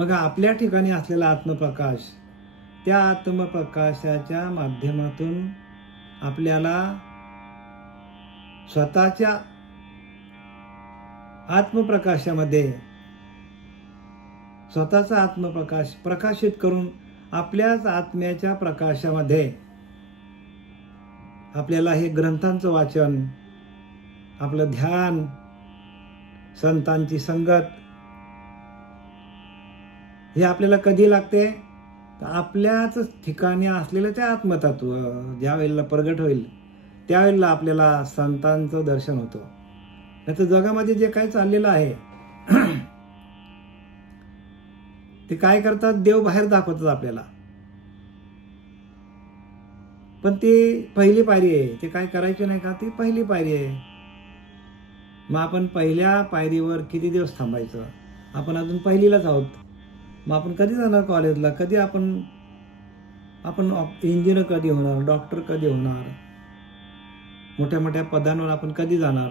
मग आपल्या ठिकाणी असलेला आत्मप्रकाश, त्या आत्मप्रकाशाच्या माध्यमातून आपल्याला स्वतःच्या आत्मप्रकाशामध्ये स्वतःचा आत्मप्रकाश प्रकाशित करून आपल्याच आत्म्याच्या प्रकाशामध्ये आपल्याला हे ग्रंथांचं वाचन, आपलं ध्यान, संतांची संगत हे आपल्याला कधी लागते? तर आपल्याच ठिकाणी असलेलं ते आत्मतत्व ज्या वेळेला प्रगट होईल त्यावेळेला आपल्याला संतांचं दर्शन होतं. नाहीतर जगामध्ये जे काही चाललेलं आहे ते काय करतात? देव बाहेर दाखवतात आपल्याला, पण ती पहिली पायरी आहे. ते काय करायचे नाही का? ती पहिली पायरी आहे. मग आपण पहिल्या पायरीवर किती दिवस थांबायचं? आपण अजून पहिलीलाच आहोत. मग आपण कधी जाणार कॉलेजला? कधी आपण इंजिनियर कधी होणार? डॉक्टर कधी होणार? मोठ्या मोठ्या पदांवर आपण कधी जाणार?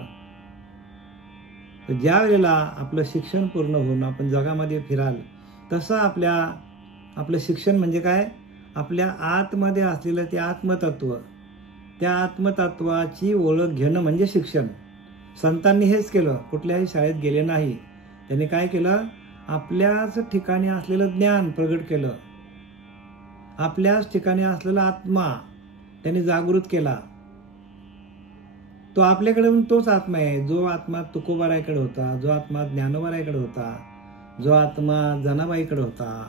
तर ज्या वेळेला आपलं शिक्षण पूर्ण होऊन आपण जगामध्ये फिराल तसं आपलं शिक्षण म्हणजे काय? आपल्या आतमध्ये असलेलं ते आत्मतत्व, त्या आत्मतत्वाची ओळख घेणं म्हणजे शिक्षण. संतांनी हेच केलं. कुठल्याही शाळेत गेले नाही. त्यांनी काय केलं? आपल्याच ठिकाणी असलेलं ज्ञान प्रगट केलं. आपल्याच ठिकाणी असलेला आत्मा त्यांनी जागृत केला. तो आपल्याकडे तोच आत्मा आहे. जो आत्मा तुकोबारायकडे होता, जो आत्मा ज्ञानोबारायकडे होता, जो आत्मा जनाबाईकडे होता.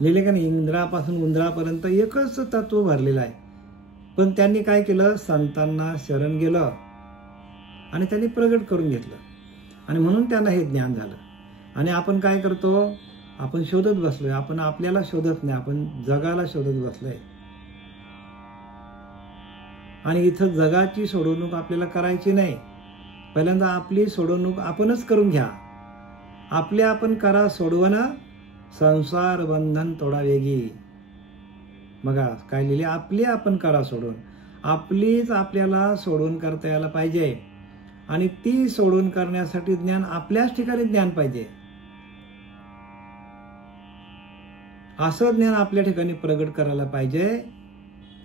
लिहिले का नाही? इंद्रापासून उंदरापर्यंत एकच तत्व भरलेलं आहे. पण त्यांनी काय केलं? संतांना शरण गेलं आणि त्यांनी प्रगट करून घेतलं आणि म्हणून त्यांना हे ज्ञान झालं. आणि आपण काय करतो? आपण शोधत बसलोय. आपण आपल्याला शोधत नाही, आपण जगाला शोधत बसलोय. आणि इथं जगाची सोडवणूक आपल्याला करायची नाही. पहिल्यांदा आपली सोडवणूक आपणच करून घ्या. आपले आपण करा सोडवणं, संसार बंधन तोडा वेगी. बघा काय लिहिले? आपली आपण करा सोडून. आपलीच आपल्याला सोडून करता यायला पाहिजे. आणि ती सोडून करण्यासाठी ज्ञान आपल्याच ठिकाणी ज्ञान पाहिजे. असं ज्ञान आपल्या ठिकाणी प्रगट करायला पाहिजे.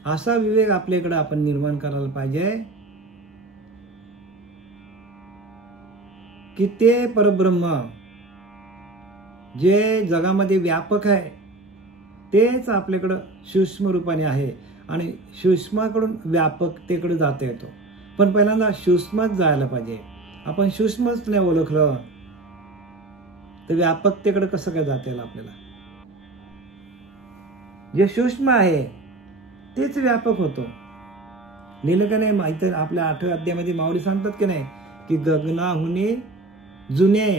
असा विवेक आपल्याकडे आपण निर्माण करायला पाहिजे की ते परब्रह्म जे जगामध्ये व्यापक आहे तेच आपल्याकडं सूक्ष्म रूपाने आहे आणि सूक्ष्माकडून व्यापकतेकडे जाता येतो. पण पहिल्यांदा सूक्ष्मच जायला पाहिजे. आपण सूक्ष्मच नाही ओळखलं तर व्यापकतेकडे कसं काय जाता येईल आपल्याला? जे सूक्ष्म आहे तेच व्यापक होतो. लिहिलं का नाही? माहिती आपल्या 8व्या अध्यायामध्ये माऊली सांगतात की नाही की गगनाहुनी जुने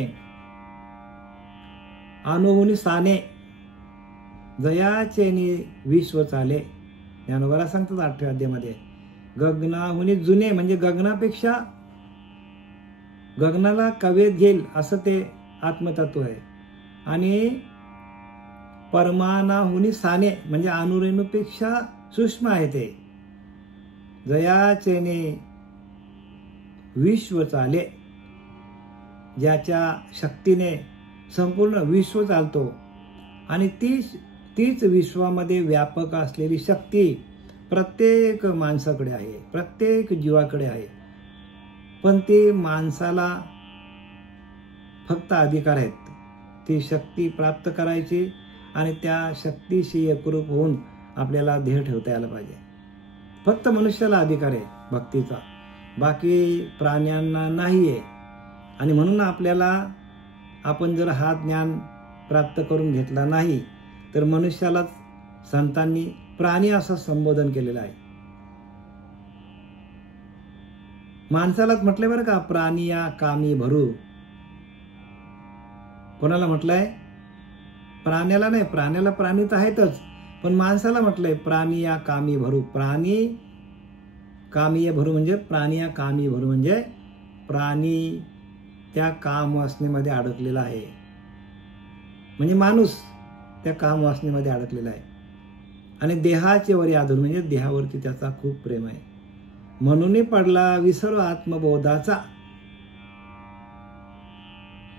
अणुहुनी साने जयाचेनी विश्व चाले. ज्ञानोबाला सांगतात 8व्या अध्यायामध्ये गगनाहुनी जुने म्हणजे गगनापेक्षा गगनाला कवेत घेईल असं ते आत्मतत्व आहे. आणि परमानाहुनी साने म्हणजे अणुरेणूपेक्षा सूक्ष्म आहे ते. जयाचेने विश्व चाले, ज्याच्या शक्तीने संपूर्ण विश्व चालतो. आणि तीच विश्वामध्ये व्यापक असलेली शक्ती प्रत्येक माणसाकडे आहे, प्रत्येक जीवाकडे आहे. पण ते माणसाला फक्त अधिकार आहेत ती शक्ती प्राप्त करायची आणि त्या शक्तीशी एकरूप होऊन आपल्याला ध्येय ठेवता यायला पाहिजे. फक्त मनुष्याला अधिकार आहे भक्तीचा, बाकी प्राण्यांना नाही आहे. आणि म्हणून आपल्याला आपण जर हा ज्ञान प्राप्त करून घेतला नाही तर मनुष्यालाच संतांनी प्राणी असं संबोधन केलेलं आहे. माणसालाच म्हटलंय बरं का, प्राणी या कामी भरू. कोणाला म्हटलंय? प्राण्याला नाही. प्राण्याला प्राणी तर आहेतच, पण माणसाला म्हटलंय प्राणी या कामी भरू. प्राणी कामी भरू म्हणजे प्राणी या कामी भरू म्हणजे प्राणी त्या काम वासनेमध्ये अडकलेला आहे. म्हणजे माणूस त्या काम वासनेमध्ये अडकलेला आहे. आणि देहाचे वरी आधुर म्हणजे देहावरती त्याचा खूप प्रेम आहे. म्हणून पडला विसरो आत्मबोधाचा.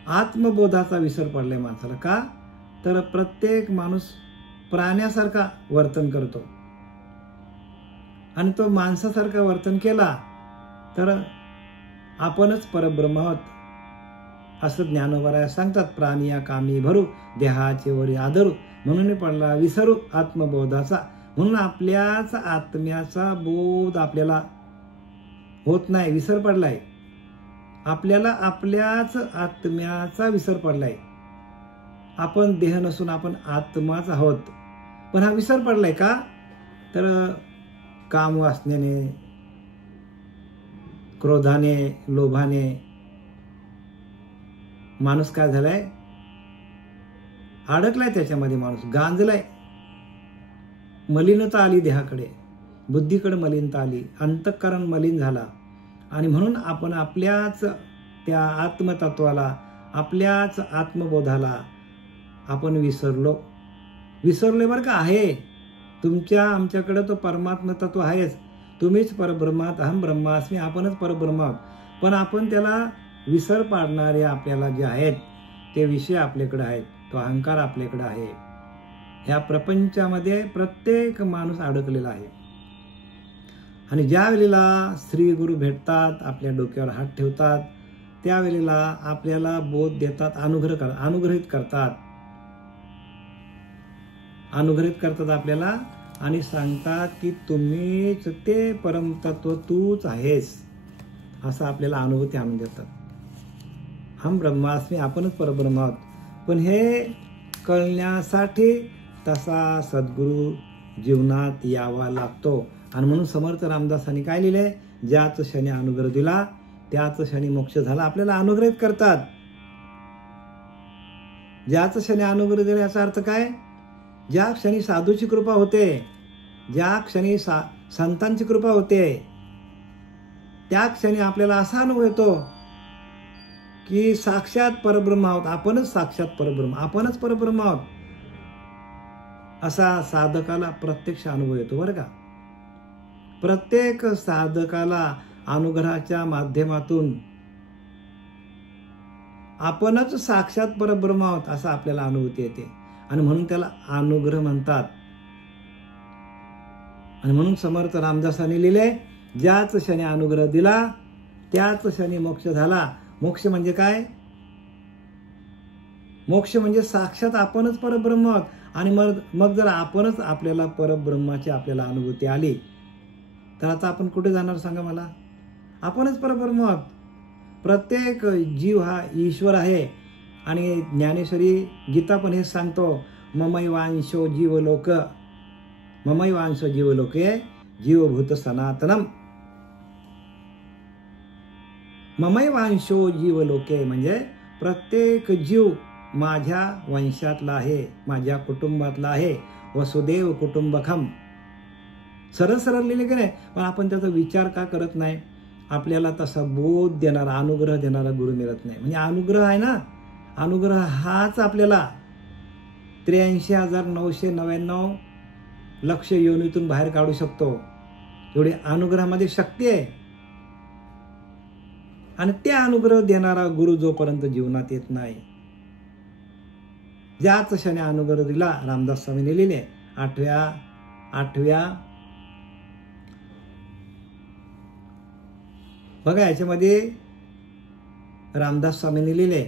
आत्मबोधाचा विसर पडलाय माणसाला. का तर प्रत्येक माणूस प्राण्यासारखा वर्तन करतो आणि तो माणसासारखा वर्तन केला तर आपणच परब्रह्म आहोत असं ज्ञानोबराया सांगतात. प्राणी या कामी भरू देहाचे वरी आदरू म्हणून पडला विसरू आत्मबोधाचा. म्हणून आपल्याच आत्म्याचा बोध आपल्याला होत नाही, विसर पडलाय. आपल्याला आपल्याच आत्म्याचा विसर पडलाय. आपण देह नसून आपण आत्माच आहोत. पण हा विसर पडलाय का तर काम वासनेने, क्रोधाने, लोभाने माणूस काय झालाय, अडकलाय त्याच्यामध्ये. माणूस गांजलाय. मलिनता आली देहाकडे, बुद्धीकडे मलिनता आली, अंतःकरण मलिन झाला आणि म्हणून आपण आपल्याच त्या आत्मतत्वाला, आपल्याच आत्मबोधाला आपण विसरलोय बरं का. आहे तुमच्या आमच्याकडे तो परमात्म तत्व आहेच. तुम्हीच परब्रह्मात, अहम ब्रह्मास्मी, आपणच परब्रह्म आहोत. पण आपण त्याला विसर पाडणारे आपल्याला जे आहेत ते विषय आपल्याकडे आहेत, तो अहंकार आपल्याकडे आहे. ह्या प्रपंचामध्ये प्रत्येक माणूस अडकलेला आहे. आणि ज्या वेळेला श्री गुरु भेटतात, आपल्या डोक्यावर हात ठेवतात, त्यावेळेला आपल्याला बोध देतात, अनुग्रहित करतात आपल्याला आणि सांगतात की तुम्हीच ते परमतत्व, तूच आहेस, असं आपल्याला अनुभूती आणून देतात. हम ब्रह्मास्मी, आपणच परब्रह्म आहोत. पण हे कळण्यासाठी तसा सद्गुरू जीवनात यावा लागतो. आणि म्हणून समर्थ रामदासांनी काय लिहिलंय, ज्याच क्षणी अनुग्रह दिला त्याच क्षणी मोक्ष झाला. आपल्याला अनुग्रहित करतात. ज्याच क्षणी अनुग्रह दिला याचा अर्थ काय, ज्या क्षणी साधूची कृपा होते, ज्या क्षणी संतांची कृपा होते, त्या क्षणी आपल्याला असा अनुभव येतो की साक्षात परब्रह्म आहोत, आपणच साक्षात परब्रह्म, आपणच परब्रह्म आहोत, असा साधकाला प्रत्यक्ष अनुभव येतो बरं का. प्रत्येक साधकाला अनुग्रहाच्या माध्यमातून आपणच साक्षात परब्रह्म आहोत असा आपल्याला अनुभूती येते आणि म्हणून त्याला अनुग्रह म्हणतात. आणि म्हणून समर्थ रामदासांनी लिहिले, ज्याच क्षणी अनुग्रह दिला त्याच क्षणी मोक्ष झाला. मोक्ष म्हणजे काय, मोक्ष म्हणजे साक्षात आपणच परब्रह्म आहोत. आणि मग जर आपणच आपल्याला परब्रह्माची आपल्याला अनुभूती आली तर आता आपण कुठे जाणार सांगा मला. आपणच परब्रह्म आहोत. प्रत्येक जीव हा ईश्वर आहे. आणि ज्ञानेश्वरी गीता पण हेच सांगतो, ममैवांशो जीवलोक, ममैवांशो जीवलोके जीवभूत सनातनम. ममैवांशो जीवलोके म्हणजे प्रत्येक जीव माझ्या वंशातला आहे, माझ्या कुटुंबातला आहे. वसुदेव कुटुंबकम, सरळ सरळ लिहिले की नाही. पण आपण त्याचा विचार का करत नाही. आपल्याला तसा बोध देणारा, अनुग्रह देणारा गुरु मिळत नाही. म्हणजे अनुग्रह आहे ना, अनुग्रह हाच आपल्याला 83,999 लक्ष योनीतून बाहेर काढू शकतो. एवढी अनुग्रहामध्ये शक्ती आहे. आणि त्या अनुग्रह देणारा गुरु जोपर्यंत जीवनात येत नाही, ज्याच क्षणी अनुग्रह दिला, रामदास स्वामींनी लिहिले आठव्या बघा, याच्यामध्ये रामदास स्वामींनी लिहिले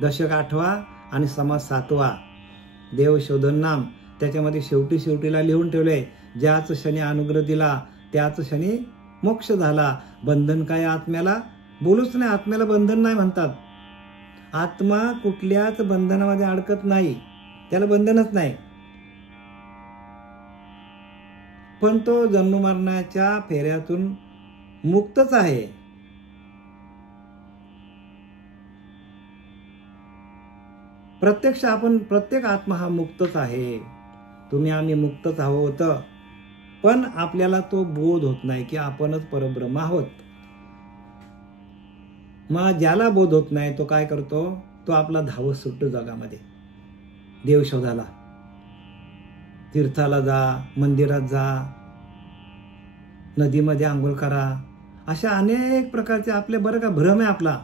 दशक 8वा आणि समास 7वा, देव शोधन नाम. त्याच्यामध्ये शेवटीला लिहून ठेवले, ज्याच क्षणी अनुग्रह दिला त्याच क्षणी मोक्ष झाला. बंधन काय आत्म्याला, बोलूच नाही, आत्म्याला बंधन नाही म्हणतात. आत्मा कुठल्याच बंधनामध्ये अडकत नाही, त्याला बंधनच नाही. पण तो जन्ममरणाच्या फेऱ्यातून मुक्तच आहे. प्रत्येक आत्मा हा मुक्तच आहे. तुम्ही आम्ही मुक्तच आहोत. पण आपल्याला तो बोध होत नाही की आपणच परब्रह्म आहोत. मग ज्याला बोध होत नाही तो काय करतो, तो आपला धावत सुटतो जगामध्ये देव शोधाला. तीर्थाला जा, मंदिरात जा, नदीमध्ये आंघोळ करा, अशा अनेक प्रकारचे आपले बरं का भ्रम आहे आपला.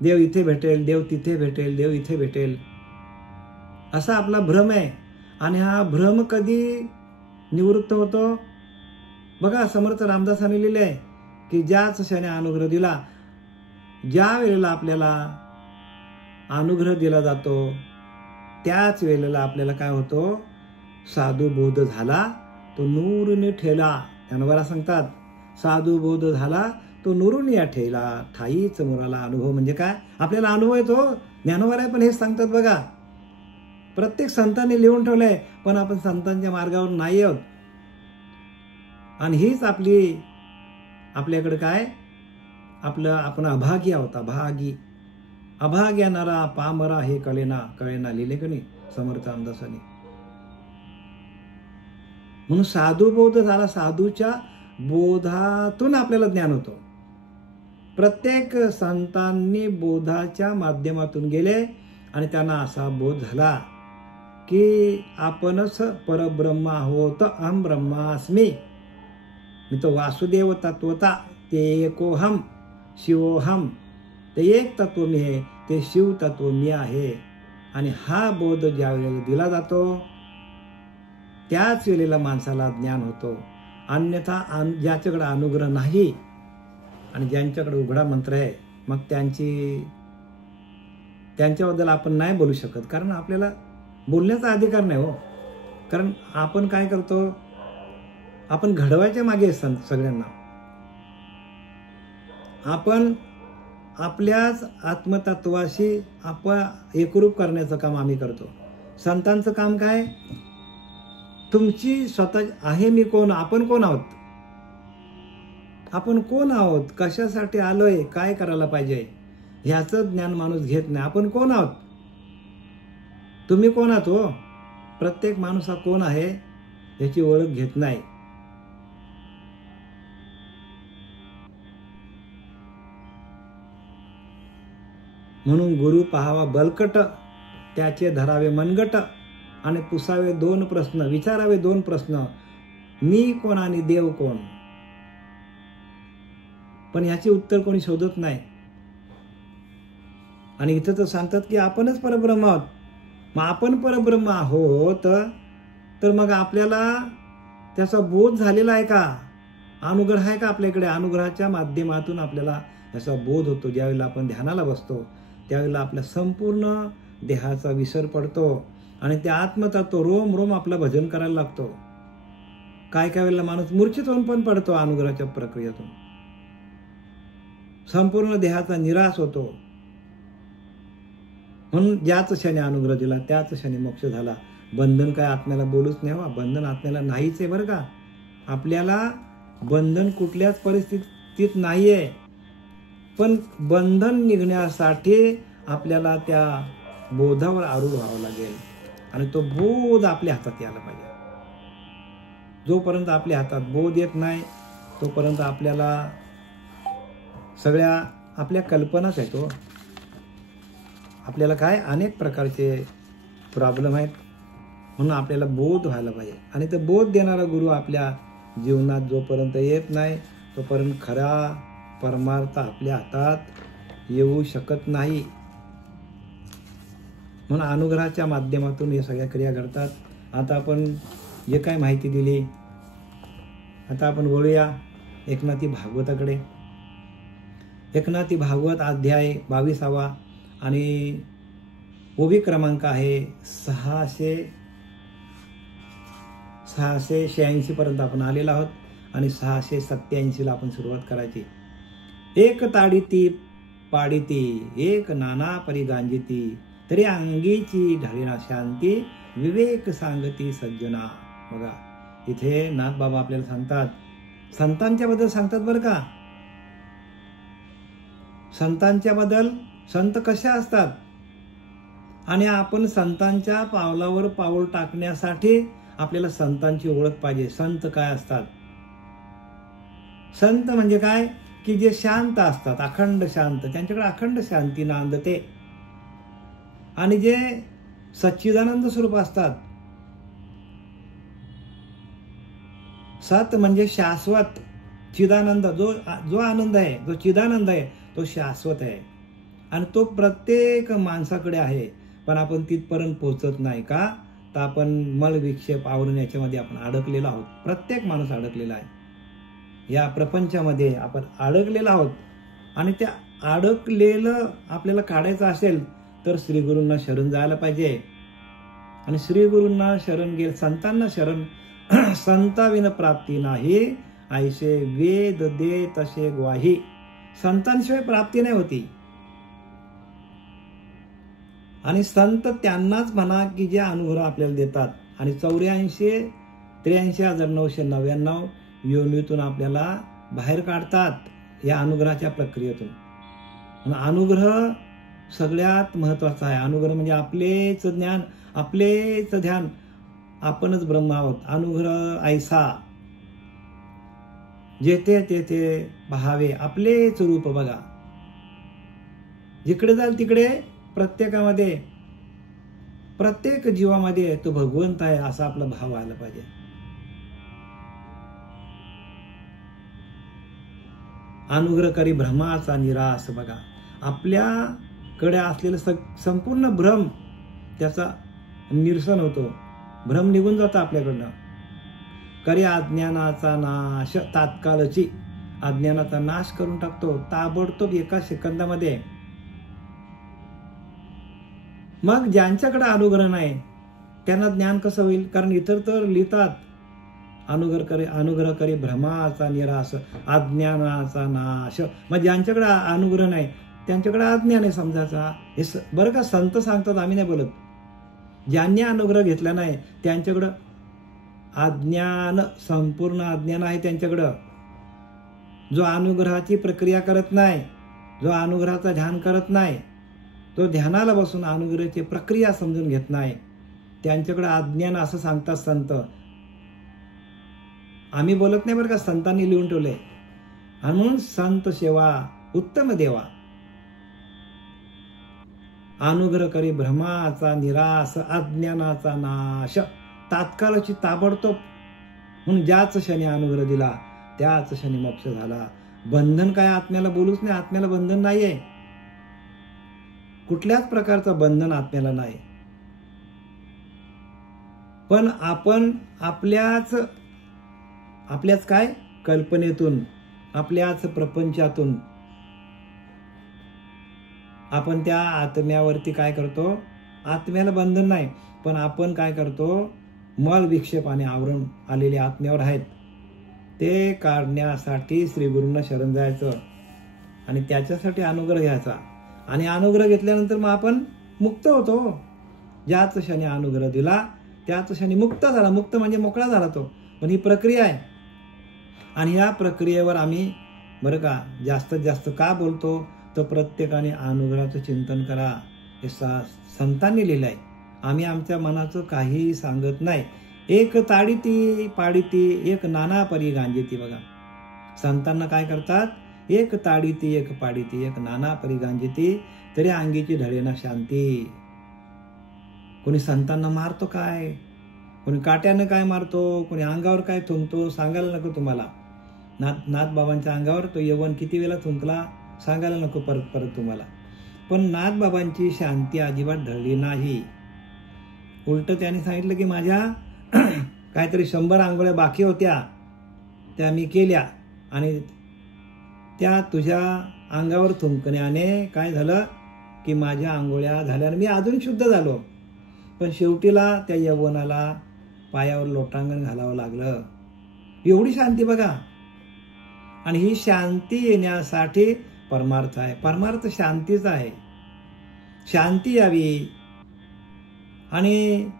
देव इथे भेटेल, देव तिथे भेटेल, देव इथे भेटेल, असा आपला भ्रम आहे. आणि हा भ्रम कधी निवृत्त होतो? बघा, समर्थ रामदासाने लिहिले आहे की ज्याच क्षणी अनुग्रह दिला, ज्या वेळेला आपल्याला अनुग्रह दिला जातो त्याच वेळेला आपल्याला काय होतो? साधू बोध झाला तो नूरने ठेला. ज्ञानोबा सांगतात, साधू बोध झाला तो नूरून या ठेला, ठाईच मुराला. अनुभव म्हणजे काय? आपल्याला अनुभव येतो. ज्ञानोबा पण हेच सांगतात बघा. प्रत्येक संतांनी लिहून ठेवलंय, पण आपण संतांच्या मार्गावर नाही आहोत. आणि हीच आपल्याकडे काय? आपण अभागी आहोत. अभाग्या नरा पामरा हे कळेना लिहिले की नाही समर्थ रामदासांनी. म्हणून साधू बोध झाला. साधूच्या बोधातून आपल्याला ज्ञान होतं. प्रत्येक संतांनी बोधाच्या माध्यमातून गेले आणि त्यांना असा बोध झाला की आपणच परब्रह्म आहोत. अहम ब्रह्मास्मी. मी तो वासुदेव तत्वता, ते एकोहम शिवोहम. ते एक तत्व मी आहे, ते शिव तत्व मी आहे. आणि हा बोध ज्या वेळेला दिला जातो त्याच वेळेला माणसाला ज्ञान होतो. अन्यथा ज्याच्याकडे अनुग्रह नाही आणि ज्यांच्याकडे उघडा मंत्र आहे, मग त्यांच्याबद्दल आपण नाही बोलू शकत. कारण आपल्याला बोलण्याचा अधिकार नाही हो. कारण आपण काय करतो? आपण घडवायच्या मागे सगळ्यांना. आपण आपल्याच आत्मतत्वाशी आपण एकरूप करण्याचं काम आम्ही करतो. संतांचं काम काय? तुमची स्वतः आहे मी कोण, आपण कोण आहोत, आपण कोण आहोत, कशासाठी आलोय, काय करायला पाहिजे, ह्याचं ज्ञान माणूस घेत नाही. आपण कोण आहोत? तुम्ही कोण आहात हो? प्रत्येक माणूस हा कोण आहे याची ओळख घेत नाही. म्हणून गुरु पाहावा बलकट, त्याचे धरावे मनगट, आणि पुसावे 2 प्रश्न, विचारावे 2 प्रश्न, मी कोण आणि देव कोण. पण याचे उत्तर कोणी शोधत नाही. आणि इथं तर सांगतात की आपणच परब्रह्म आहोत. मग आपण परब्रह्म आहोत तर मग आपल्याला त्याचा बोध झालेला आहे का? अनुग्रह आहे का आपल्याकडे? अनुग्रहाच्या माध्यमातून आपल्याला याचा बोध होतो. ज्यावेळेला आपण ध्यानाला बसतो त्यावेळेला आपल्या संपूर्ण देहाचा विसर पडतो आणि त्या आत्मतत्व रोम रोम आपलं भजन करायला लागतो. काय वेळेला माणूस मूर्छित होऊन पण पडतो अनुग्रहाच्या प्रक्रियेतून. संपूर्ण देहाचा निराश होतो. म्हणून ज्याच क्षणी अनुग्रह दिला त्याच क्षणी मोक्ष झाला. बंधन काय आत्म्याला बोलूच नाही हो. बंधन आत्म्याला नाहीच आहे बरं का. आपल्याला बंधन कुठल्याच परिस्थितीत नाहीये. पण बंधन निघण्यासाठी आपल्याला त्या बोधावर आरूढ व्हावं लागेल आणि तो बोध आपल्या हातात यायला पाहिजे. जोपर्यंत आपल्या हातात बोध येत नाही तोपर्यंत आपल्याला सगळ्या आपल्या कल्पनाच आहेत हो. आपल्याला काय अनेक प्रकारचे प्रॉब्लेम आहेत. म्हणून आपल्याला बोध व्हायला पाहिजे. आणि तो बोध देणारा गुरु आपल्या जीवनात जोपर्यंत येत नाही तोपर्यंत खरा परमार्थ आपल्या हातात येऊ शकत नाही. म्हणून अनुग्रहाच्या माध्यमातून हे सगळ्या क्रिया घडतात. आता आपण जे काय माहिती दिली, आता आपण वळूया एकनाथी भागवताकडे. एकनाथी भागवत अध्याय 22 आणि ओवी क्रमांक आहे 686 पर्यंत आपण आलेलो आहोत आणि 687 ला आपण सुरुवात करायची. एक ताडीती पाडिती, एक नाना परी गांजिती, तरी अंगीची ढळीना शांती, विवेक सांगती सज्जना. बघा इथे नाथ बाबा आपल्याला सांगतात, संतांच्या बद्दल सांगतात बरं का. संतांच्या बद्दल, संत कशा असतात आणि आपण संतांच्या पावलावर पाऊल टाकण्यासाठी आपल्याला संतांची ओळख पाहिजे. संत काय असतात? संत म्हणजे काय की जे शांत असतात, अखंड शांत, त्यांच्याकडे अखंड शांती नांदते आणि जे सच्चिदानंद स्वरूप असतात. सत म्हणजे शाश्वत, चिदानंद, जो आनंद आहे, जो चिदानंद आहे तो शाश्वत आहे. आणि तो प्रत्येक माणसाकडे आहे, पण आपण तिथपर्यंत पोहोचत नाही का? तर आपण मल विक्षेप आवरून याच्यामध्ये आपण अडकलेलो आहोत. प्रत्येक माणूस अडकलेला आहे या प्रपंचामध्ये, आपण अडकलेलो आहोत. आणि त्या अडकलेलं आपल्याला काढायचं असेल तर श्रीगुरूंना शरण जायला पाहिजे. आणि श्रीगुरूंना शरण गेल, संतांना शरण संताविन प्राप्ती नाही, ऐसे वेद दे तसे ग्वाही. संतांशिवाय प्राप्ती नाही होती. आणि संत त्यांनाच म्हणा की जे अनुभव आपल्याला देतात. आणि 83,999 योनीतून आपल्याला बाहेर काढतात या अनुग्रहाच्या प्रक्रियेतून. अनुग्रह सगळ्यात महत्वाचा आहे. अनुग्रह म्हणजे आपलेच ज्ञान, आपलेच ध्यान, आपणच ब्रह्म आहोत. अनुग्रह ऐसा जेथे तेथे पहावे आपलेच रूप बघा. जिकडे जाल तिकडे प्रत्येकामध्ये, प्रत्येक जीवामध्ये तो भगवंत आहे असा आपला भाव आला पाहिजे. अनुग्रहकारी भ्रमाचा निराश बघा. आपल्याकडे असलेलं संपूर्ण भ्रम त्याचा निरसन होतो. भ्रम निघून जातो आपल्याकडनं. करी अज्ञानाचा नाश तात्काळची, अज्ञानाचा नाश करून टाकतो ताबडतोब एका सेकंदामध्ये. मग ज्यांच्याकडे अनुग्रह नाही त्यांना ज्ञान कसं होईल? कारण इतर तर लिहितात अनुग्रह करी भ्रमाचा निराश अज्ञानाचा नाश. मग ज्यांच्याकडे अनुग्रह नाही त्यांच्याकडे अज्ञान आहे समजायचा. हे बरं का, संत सांगतात, आम्ही नाही बोलत. ज्यांनी अनुग्रह घेतला नाही त्यांच्याकडं अज्ञान, संपूर्ण अज्ञान आहे त्यांच्याकडं. जो अनुग्रहाची प्रक्रिया करत नाही, जो अनुग्रहाचा ध्यान करत नाही, तो ध्यानाला बसून अनुग्रहाची प्रक्रिया समजून घेत नाही, त्यांच्याकडे अज्ञान असं सांगतात संत. आम्ही बोलत नाही बरं का, संतांनी लिहून ठेवले. आणि म्हणून संत सेवा उत्तम देवा. अनुग्रह करी भ्रमाचा निराश अज्ञानाचा नाश तात्काळची ताबडतोब. म्हणून ज्याच क्षणी अनुग्रह दिला त्याच क्षणी मोक्ष झाला. बंधन काय आत्म्याला बोलूच नाही. आत्म्याला बंधन नाहीये, कुठल्याच प्रकारचं बंधन आत्म्याला नाही. पण आपण आपल्याच काय कल्पनेतून, आपल्याच प्रपंचातून आपण त्या आत्म्यावरती काय करतो? आत्म्याला बंधन नाही, पण आपण काय करतो? मल विक्षेपाने आवरण आलेले आत्म्यावर आहेत ते काढण्यासाठी श्रीगुरूंना शरण जायचं आणि त्याच्यासाठी अनुग्रह घ्यायचा. आणि अनुग्रह घेतल्यानंतर मग आपण मुक्त होतो. ज्याच क्षणी अनुग्रह दिला त्याच क्षणी मुक्त झाला. मुक्त म्हणजे मोकळा झाला तो. पण ही प्रक्रिया आहे. आणि या प्रक्रियेवर आम्ही बरं का जास्तीत जास्त का बोलतो? तर प्रत्येकाने अनुग्रहाचं चिंतन करा. हे संतांनी लिहिलं आहे. आम्ही आमच्या मनाचं काहीही सांगत नाही. एक ताडीती पाडीती एक नाना परी गांजेती बघा. संतांना काय करतात? एक ताडीती एक पाडीती एक नाना परी गांजेती तरी अंगीची ढळेना शांती. कोणी संतांना मारतो काय, कोणी काट्यानं काय मारतो, कोणी अंगावर काय थुंकतो सांगायला नको तुम्हाला. नाथबाबांच्या अंगावर तो यवन किती वेळा थुंकला सांगायला नको परत तुम्हाला. पण नाथबाबांची शांती अजिबात ढळली नाही. उलट त्यांनी सांगितलं की माझ्या काहीतरी 100 आंघोळ्या बाकी होत्या त्या मी केल्या आणि त्या तुझ्या अंगावर थुंकण्याने काय झालं की माझ्या आंघोळ्या झाल्याने मी अजून शुद्ध झालो. पण शेवटीला त्या यवनाला पायावर लोटांगण घालावं लागलं. एवढी शांती बघा. आणि ही शांती येण्यासाठी परमार्थ आहे. परमार्थ शांतीचा आहे. शांती यावी. आणि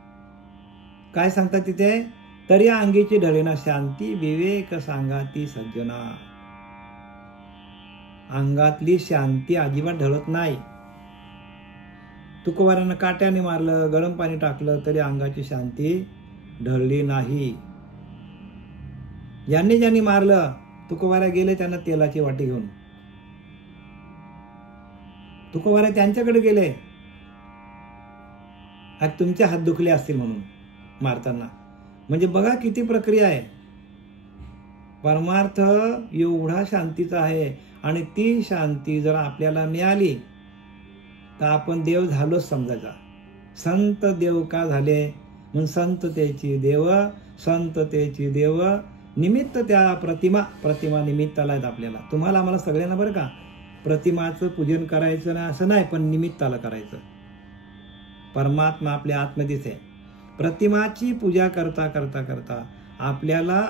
काय सांगतात तिथे? तरी अंगीची ढळेना शांती विवेक सांगाती सज्जना. अंगातली शांती अजिबात ढळत नाही. तुकोबारांना काट्याने मारलं, गरम पाणी टाकलं तरी अंगाची शांती ढळली नाही. ज्यांनी मारलं तुकोबारा गेले त्यांना तेलाची वाटी घेऊन. तुकोबारा त्यांच्याकडे गेले तुमचे हात दुखले असतील म्हणून मारताना. म्हणजे बघा किती प्रक्रिया आहे. परमार्थ एवढा शांतीचा आहे. आणि ती शांती जर आपल्याला मिळाली तर आपण देव झालोच समजायचा. संत देव का झाले? म्हणून संततेची देव, संततेची देव निमित्त त्या प्रतिमा निमित्ताला आहेत आपल्याला. तुम्हाला आम्हाला सगळ्यांना बरं का, प्रतिमाचं पूजन करायचं ना असं नाही, पण निमित्ताला करायचं. परमात्मा आपल्या आतमध्येच आहे. प्रतिमाची पूजा करता करता करता आपल्याला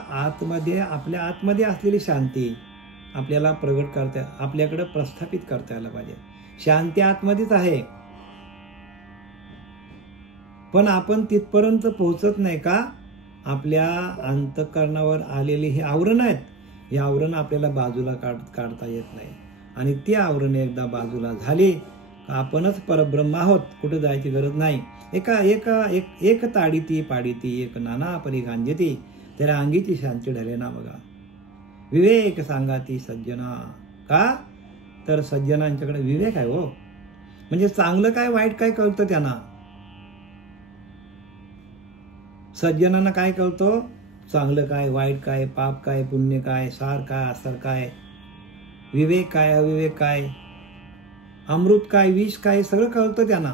आपल्या आतमध्ये असलेली शांती आपल्याला प्रगट करता, आपल्याकडे प्रस्थापित करता यायला पाहिजे. शांती आतमध्येच आहे, पण आपण तिथपर्यंत पोहोचत नाही का? आपल्या अंतःकरणावर आलेली हे आवरण आहेत, हे आवरण आपल्याला बाजूला काढता येत नाही. आणि ती आवरण एकदा बाजूला झाली आपणच परब्रह्म आहोत, कुठे जायची गरज नाही. एक ताडी ती पाडी ती, एक नाना परी गांजती, त्याला अंगीची शांती ढले ना बघा. विवेक सांगा ती सज्जना. का? तर सज्जनांच्याकडे विवेक आहे हो. म्हणजे चांगलं काय वाईट काय कळतं त्यांना. सज्जनांना काय कळतं? चांगलं काय वाईट काय, पाप काय पुण्य काय, सार काय असर काय, विवेक काय अविवेक काय, अमृत काय विष काय, सगळं कळतं त्यांना.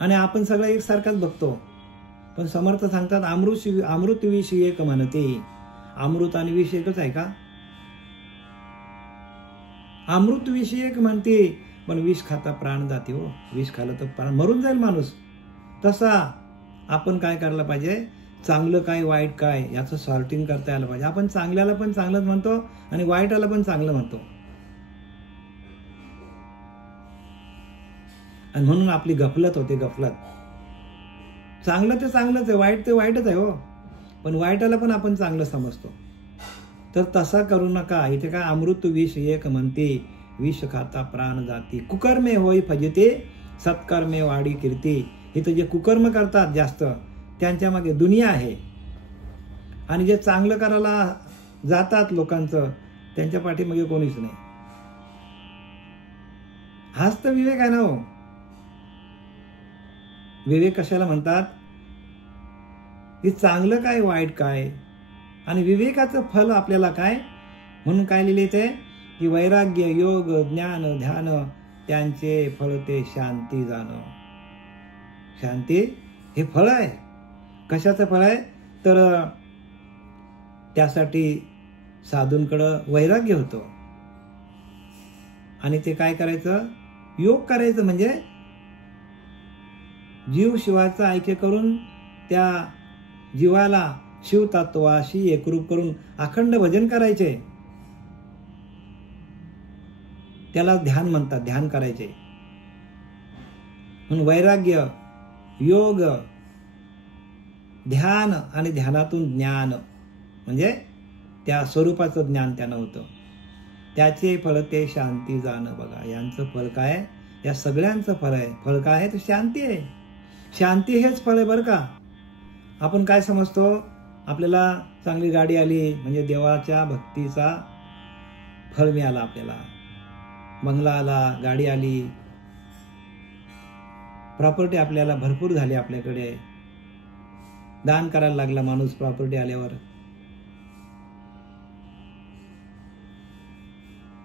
आणि आपण सगळं एकसारखाच बघतो. पण समर्थ सांगतात अमृत विष एक म्हणते. अमृत आणि विष एकच आहे का? अमृत विष एक म्हणते, पण विष खाता प्राण जाते हो. विष खाल्लं तर प्राण मरून जाईल माणूस. तसा आपण काय करायला पाहिजे? चांगलं काय वाईट काय याचं सॉर्टिंग करता यायला पाहिजे. आपण चांगल्याला पण चांगलंच म्हणतो आणि वाईटाला पण चांगलं म्हणतो. आणि म्हणून आपली गफलत होते. गफलत. चांगलं ते चांगलंच आहे, वाईट ते वाईटच आहे हो. पण वाईटाला पण आपण चांगलं समजतो. तर तसा करू नका. इथे काय अमृत विष एक म्हणते, विष खाता प्राण जाती. कुकर्मे होई फजिते, सत्कर्मे वाढी कीर्ती. इथं जे कुकर्म करतात जास्त त्यांच्या मागे दुनिया आहे, आणि जे चांगलं करायला जातात लोकांचं त्यांच्या पाठीमागे कोणीच नाही. हाच तर विवेक आहे ना हो. विवेक कशाला म्हणतात? की चांगलं काय वाईट काय, आणि विवेकाचं फल आपल्याला काय. म्हणून काय लिहिले ते की वैराग्य योग ज्ञान ध्यान त्यांचे फळ ते शांती जाणं. शांती हे फळ आहे. कशाचं फळ आहे? तर त्यासाठी साधूंकडं वैराग्य होतं. आणि ते काय करायचं? योग करायचं. म्हणजे जीव शिवाचा ऐक्य करून त्या जीवाला शिवतत्वाशी एकरूप करून अखंड भजन करायचे. त्याला ध्यान म्हणतात. ध्यान करायचे. म्हणून वैराग्य योग ध्यान आणि ध्यानातून ज्ञान, म्हणजे त्या स्वरूपाचं ज्ञान त्यानं होतं. त्याचे फळ ते शांती जाणं. बघा यांचं फळ काय? या सगळ्यांचं फळ आहे. फळ काय आहे? तर शांती आहे. शांती हेच फळ आहे बरं का. आपण काय समजतो? आपल्याला चांगली गाडी आली म्हणजे देवाच्या भक्तीचा फळ मिळाला. आपल्याला बंगला आला, गाडी आली, प्रॉपर्टी आपल्याला भरपूर झाली, आपल्याकडे दान करायला लागला माणूस प्रॉपर्टी आल्यावर.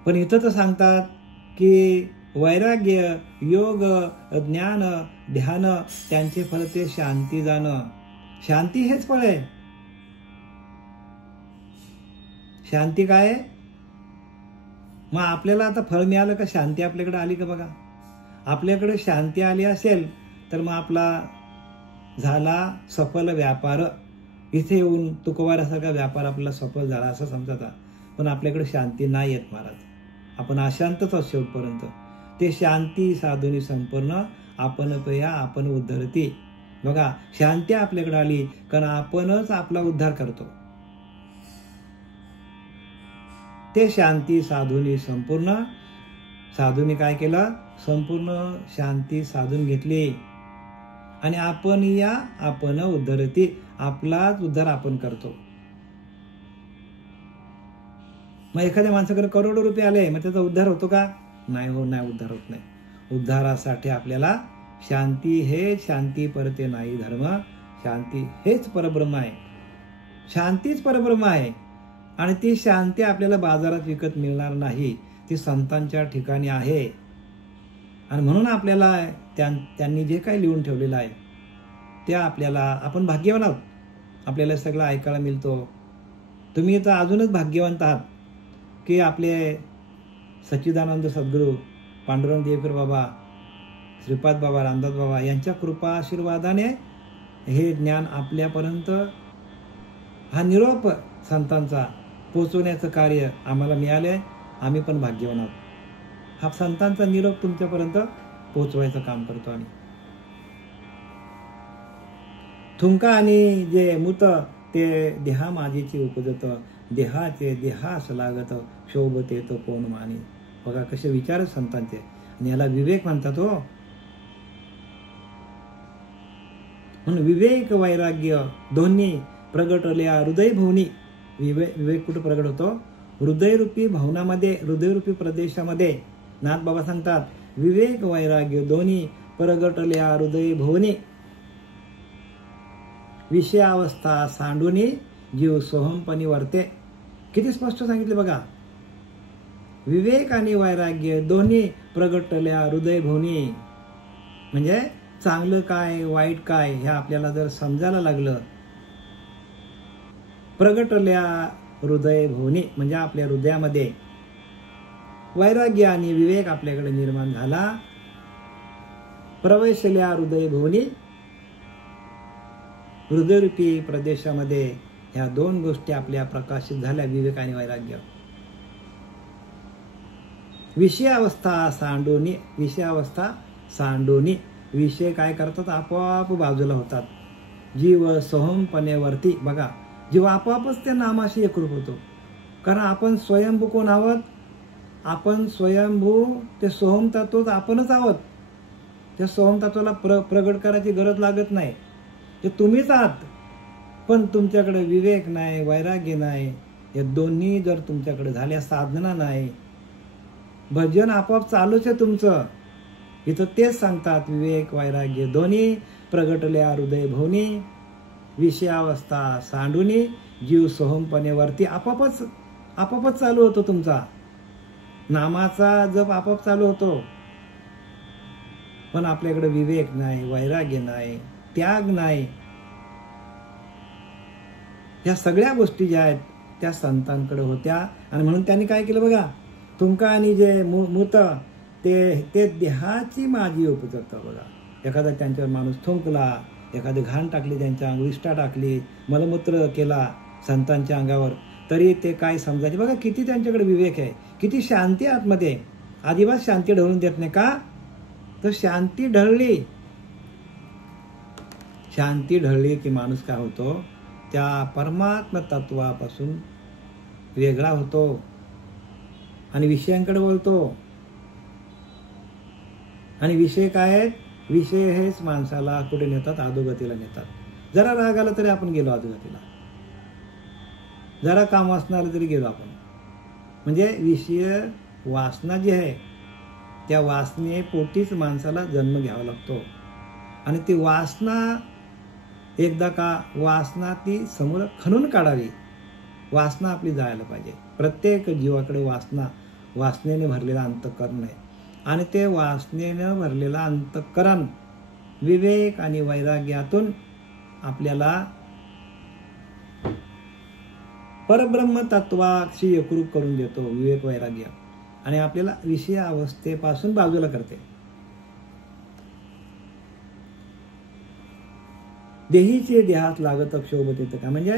पण इथं तर सांगतात की वैराग्य योग ज्ञान ध्यान त्यांचे फळ ते शांती जाणं. शांती हेच फळ आहे. शांती काय आहे? मग आपल्याला आता फळ मिळालं का? शांती आपल्याकडे आली का? बघा, आपल्याकडे शांती आली असेल तर मग आपला झाला सफल व्यापार. इथे येऊन तुकोबारासारखा व्यापार आपला सफल झाला असं समजायचा. पण आपल्याकडे शांती नाही येत महाराज. आपण अशांतच आहोत शेवटपर्यंत. ते शांती साधुनी संपूर्ण आपण पया आपण उद्धरती. बघा, शांती आपल्याकडे आली कारण आपणच आपला उद्धार करतो. ते शांती साधुनी संपूर्ण. साधूने काय केलं? संपूर्ण शांती साधून घेतली. आणि आपण उद्धरती. आपलाच उद्धार आपण करतो. मग एखाद्या माणसाकडे करोडो रुपये आले, मग त्याचा उद्धार होतो का? नाही हो, नाही उद्धार होत नाही. उद्धारासाठी आपल्याला शांती हेच शांती परते नाही धर्म. शांती हेच परब्रह्म आहे. शांतीच परब्रह्म आहे. आणि ती शांती आपल्याला बाजारात विकत मिळणार नाही. ती संतांच्या ठिकाणी आहे. आणि म्हणून आपल्याला त्यांनी जे काही लिहून ठेवलेलं आहे ते आपल्याला, आपण भाग्यवान आहोत, आपल्याला सगळं ऐकायला मिळतो. तुम्ही तर अजूनच भाग्यवंत आहात की आपले सच्चिदानंद सद्गुरू पांडुरंग देवकर बाबा, श्रीपाद बाबा, रामदास बाबा यांच्या कृपा आशीर्वादाने हे ज्ञान आपल्यापर्यंत, हा निरोप संतांचा पोचवण्याचं कार्य आम्हाला मिळाले. आम्ही पण भाग्यवान आहोत. हा संतांचा निरोप तुमच्यापर्यंत पोचवायचं काम करतो आम्ही. थुंका आणि जे मूत ते देहा माझीची उपजत, देहाचे देहास लागत, शोभते तो कोण मानी. बघा कसे विचार संतांचे, आणि याला विवेक म्हणतात हो. म्हणून विवेक वैराग्य दोन्ही प्रगटल्या हृदय भुवनी. विवेक कुठे प्रगट होतो? हृदयरूपी भवनामध्ये, हृदयरूपी प्रदेशामध्ये. नाथ बाबा सांगतात विवेक वैराग्य दोन्ही प्रगटल्या हृदय भुवनी, विषयावस्था सांडूनी जीव सोहमपणी वर्ते. किती स्पष्ट सांगितले बघा. विवेक आणि वैराग्य दोन्ही प्रगटल्या हृदय भुवनी, म्हणजे चांगलं काय वाईट काय हे आपल्याला जर समजायला लागलं, प्रगटल्या हृदय भुवनी म्हणजे आपल्या हृदयामध्ये वैराग्य आणि विवेक आपल्याकडे निर्माण झाला. प्रवेशल्या हृदय भुवनी, हृदयरूपी प्रदेशामध्ये ह्या दोन गोष्टी आपल्या प्रकाशित झाल्या, विवेक आणि वैराग्य. विषयावस्था सांडोनी, विषयावस्था सांडोनी, विषय काय करतात? आपोआप बाजूला होतात. जीव सोहमपणे वरती. बघा, जीव आपोआपच त्या नामाशी एकरूप होतो. कारण आपण स्वयंभू कोण आहोत? आपण स्वयंभू ते सोहम तत्वच आपणच आहोत. त्या सोहम तत्वाला प्रगट करायची गरज लागत नाही, ते तुम्हीच आहात. पण तुमच्याकडे विवेक नाही, वैराग्य नाही, हे दोन्ही जर तुमच्याकडे झाल्या, साधना नाही, भजन आपोआप चालूच आहे तुमचं. इथं तेच सांगतात विवेक वैराग्य दोन्ही प्रगटल्या हृदय भुवनी, विषयावस्था सांडूनी जीव सोहमपणे वरती. आपोआपच चालू होतो तुमचा नामाचा जप, आपोआप चालू होतो. पण आपल्याकडे विवेक नाही, वैराग्य नाही, त्याग नाही. या सगळ्या गोष्टी ज्या आहेत त्या संतांकडे होत्या. आणि म्हणून त्यांनी काय केलं बघा, तुमका आणि जे मूत ते देहाची माझी उपजत. बघा, एखादा त्यांच्यावर माणूस थुंकला, एखादी घाण टाकली, त्यांच्या विष्ठा टाकली, मलमूत्र केला संतांच्या अंगावर, तरी ते काय समजायचे. बघा किती त्यांच्याकडे विवेक आहे, किती शांती आतमध्ये. अजिबात शांती ढळून देत नाही. का तर शांती ढळली, शांती ढळली की माणूस काय होतो? त्या परमात्मा तत्वापासून वेगळा होतो आणि विषयांकडे वळतो. आणि विषय काय आहेत? विषय हेच माणसाला कुठे नेतात? अधोगतीला नेतात. जरा राग आला तरी आपण गेलो अधोगतीला, जरा काम वासना आलं तरी गेलो आपण. म्हणजे विषय वासना जी आहे त्या वासनेपोटीच माणसाला जन्म घ्यावा लागतो. आणि ती वासना एकदा का वासना ती समोर खणून काढावी. वासना आपली जायला पाहिजे. प्रत्येक जीवाकडे वासनेने भरलेला अंतःकरण आहे. आणि ते वासनेनं भरलेला अंतःकरण विवेक आणि वैराग्यातून आपल्याला परब्रह्म तत्वाशी एकरूप करून देतो. विवेक वैराग्य आणि आपल्याला विषय अवस्थेपासून बाजूला करते. देहीचे देहात लागत क्षोभ देतं का, म्हणजे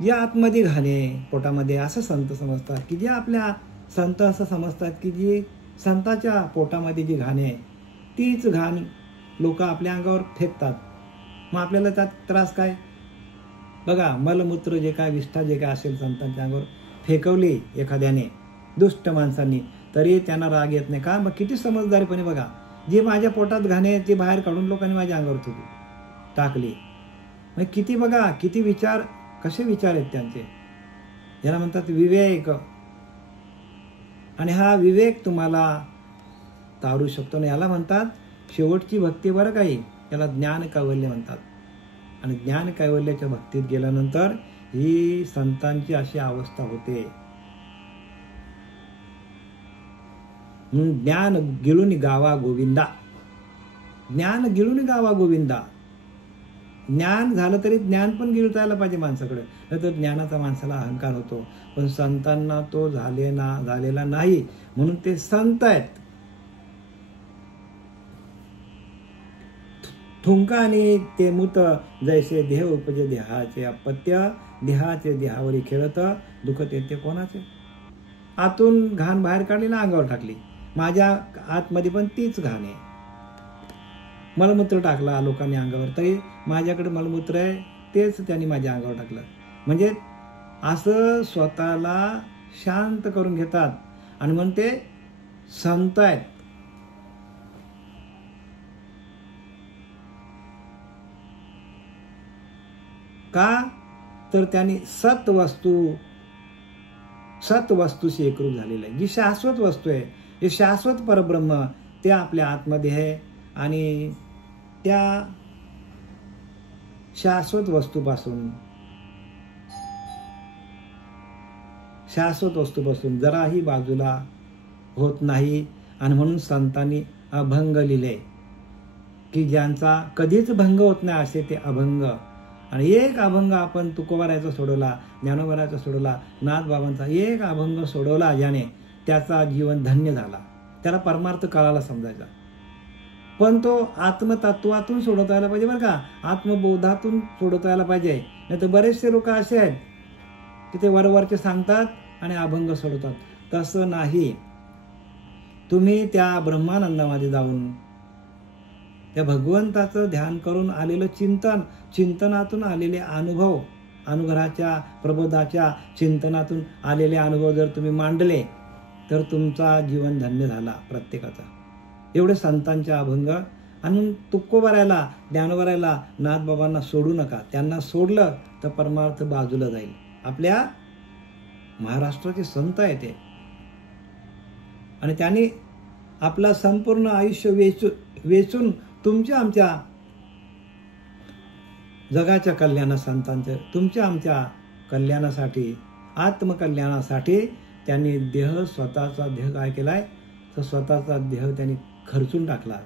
जे आतमध्ये घाणे पोटामध्ये, असं संत समजतात की जे आपल्या संत असं समजतात की जी संताच्या पोटामध्ये जी घाण आहे तीच घाण लोक आपल्या अंगावर फेकतात. मग आपल्याला त्यात त्रास काय? बघा, मलमूत्र जे काय, विष्ठा जे काय असेल संतांच्या अंगावर फेकवली एखाद्याने, दुष्ट माणसांनी, तरी त्यांना राग येत नाही. का? मग किती समजदारीपणे बघा, जी माझ्या पोटात घाणे आहे ती बाहेर काढून लोकांनी माझ्या अंगावर टाकली. मग किती बघा, किती विचार, कसे विचार आहेत त्यांचे. याला म्हणतात विवेक. आणि हा विवेक तुम्हाला तारू शकतो ना, याला म्हणतात शेवटची भक्ती. बरं काही, याला ज्ञान कैवल्य म्हणतात. आणि ज्ञान कैवल्याच्या भक्तीत गेल्यानंतर ही संतांची अशी अवस्था होते. म्हणून ज्ञान गिळून गावा गोविंदा, ज्ञान गिळून गावा गोविंदा. ज्ञान झालं तरी ज्ञान पण गिळता यायला पाहिजे माणसाकडे, नाही तर ज्ञानाचा माणसाला अहंकार होतो. पण संतांना तो झालेला नाही, म्हणून ते संत आहेत. थुंका आणि ते मूत जैसे देह उपजे देहाचे अपत्य, देहाचे देहावरी खेळत दुःख ते कोणाचे. आतून घाण बाहेर काढली ना अंगावर टाकली, माझ्या आतमध्ये पण तीच घाण आहे. मलमूत्र टाकला लोकांनी अंगावर, तरी माझ्याकडे मलमूत्र आहे तेच त्यांनी माझ्या अंगावर टाकलं. म्हणजे असं स्वतःला शांत करून घेतात आणि म्हणून ते संत आहेत. का तर त्यांनी सत्वस्तूशी एकरूप झालेलं आहे. जी शाश्वत वस्तू आहे, जे शाश्वत परब्रह्म, ते आपल्या आतमध्ये आहे. आणि त्या शाश्वत वस्तूपासून जराही बाजूला होत नाही. आणि म्हणून संतांनी अभंग लिहिले की ज्यांचा कधीच भंग होत नाही असे ते अभंग. आणि एक अभंग आपण तुकोबारायचा सोडवला, ज्ञानोबारायचा सोडवला, नाथबाबांचा एक अभंग सोडवला ज्याने, त्याचा जीवन धन्य झाला. त्याला परमार्थ कळाला समजायचा. पण तो आत्मतत्वातून सोडवता यायला पाहिजे बरं का, आत्मबोधातून सोडवता यायला पाहिजे. नाही तर बरेचसे लोक असे आहेत की ते वरवरचे सांगतात आणि अभंग सोडवतात. तसं नाही. तुम्ही त्या ब्रह्मानंदामध्ये जाऊन त्या भगवंताचं ध्यान करून आलेलं चिंतनातून आलेले अनुभव, अनुग्रहाच्या प्रबोधाच्या चिंतनातून आलेले अनुभव जर तुम्ही मांडले तर तुमचा जीवन धन्य झाला प्रत्येकाचा. एवढे संतांचे अभंग. आणि तुकोबारायला, ज्ञानोबारायला, नाथबाबांना सोडू नका. त्यांना सोडलं तर परमार्थ बाजूला जाईल. आपल्या महाराष्ट्राचे संत आहे ते. आणि त्यांनी आपलं संपूर्ण आयुष्य वेचून तुमच्या आमच्या जगाच्या संतांच्या तुमच्या आमच्या कल्याणासाठी, आत्मकल्याणासाठी त्यांनी स्वतःचा देह काय केलाय, तर स्वतःचा देह त्यांनी खर्चून टाकला.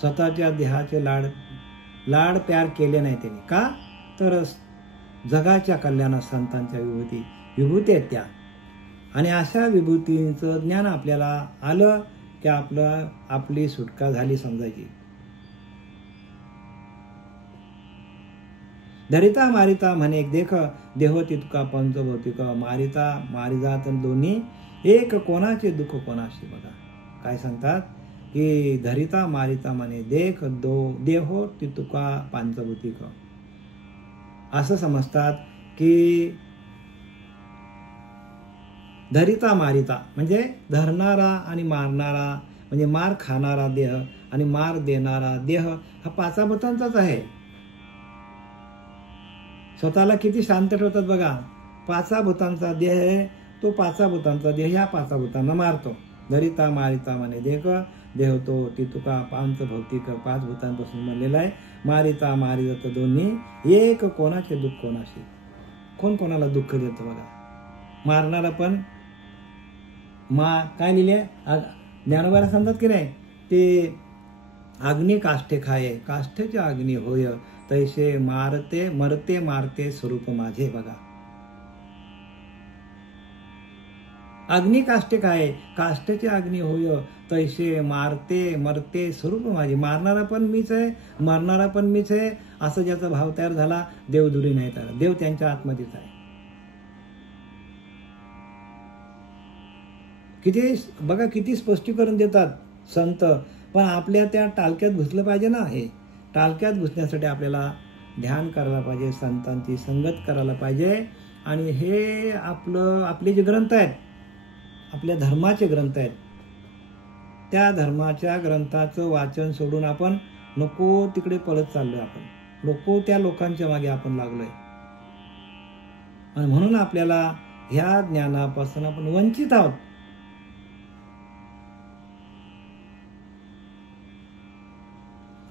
स्वतःच्या देहाचे लाड प्यार केले नाही त्यांनी. का तर जगाच्या कल्याणात संतांच्या विभूती आहेत त्या. आणि अशा विभूतींचं ज्ञान आपल्याला आलं की आपली सुटका झाली समजायची. धरिता मारिता म्हणे देख, देह तितका पंचभौतिक, मारिता मारिजात दोन्ही, एक कोणाचे दुःख कोणाशी. बघा काय सांगतात की धरिता मारिता म्हणे देख, देहो तितका पंचभौतिक. असं समजतात की धरिता मारिता म्हणजे धरणारा आणि मारणारा, म्हणजे मार खाणारा देह आणि मार देणारा देह हा पाचाभूतांचाच आहे. स्वतःला किती शांत ठेवतात बघा. पाचाभूतांचा देह आहे, तो पाचाभूतांचा देह ह्या पाचाभूतांना मारतो. धरिता मारिता म्हणे देह तो तितुका पंचभौतिक, 5 भूतांपासून बनलेला आहे. मारिता मारिता दोन्ही, एक कोणाचे दुःख कोणाशी. कोण कोणाला दुःख देतं बघा. मारणारा पण काय लिहिले ज्ञानोबाला सांगतात की नाही, ते अग्नी काष्ठे खाये, काष्ठेचे अग्नी होय, तैसे मरते मारते स्वरूप माझे. बघा अग्नी काष्ठे खाये, काष्ठेचे अग्नी होय, तैसे मरते स्वरूप माझे. मारणारा पण मीच आहे, मरणारा पण मीच आहे, असं ज्याचा भाव तयार झाला, देव दुरी नाही त्याला. देव त्यांच्या आतमध्येच आहे. किती स्पष्टीकरण देतात संत. पण आपल्या त्या टालक्यात घुसलं पाहिजे ना. हे टालक्यात घुसण्यासाठी आपल्याला ध्यान करायला पाहिजे, संतांची संगत करायला पाहिजे. आणि हे आपले जे ग्रंथ आहेत, आपल्या धर्माचे ग्रंथ आहेत, त्या धर्माच्या ग्रंथाचं वाचन सोडून आपण नको तिकडे पळत चाललोय. आपण नको त्या लोकांच्या मागे आपण लागलोय. आणि म्हणून आपल्याला ह्या ज्ञानापासून आपण वंचित आहोत.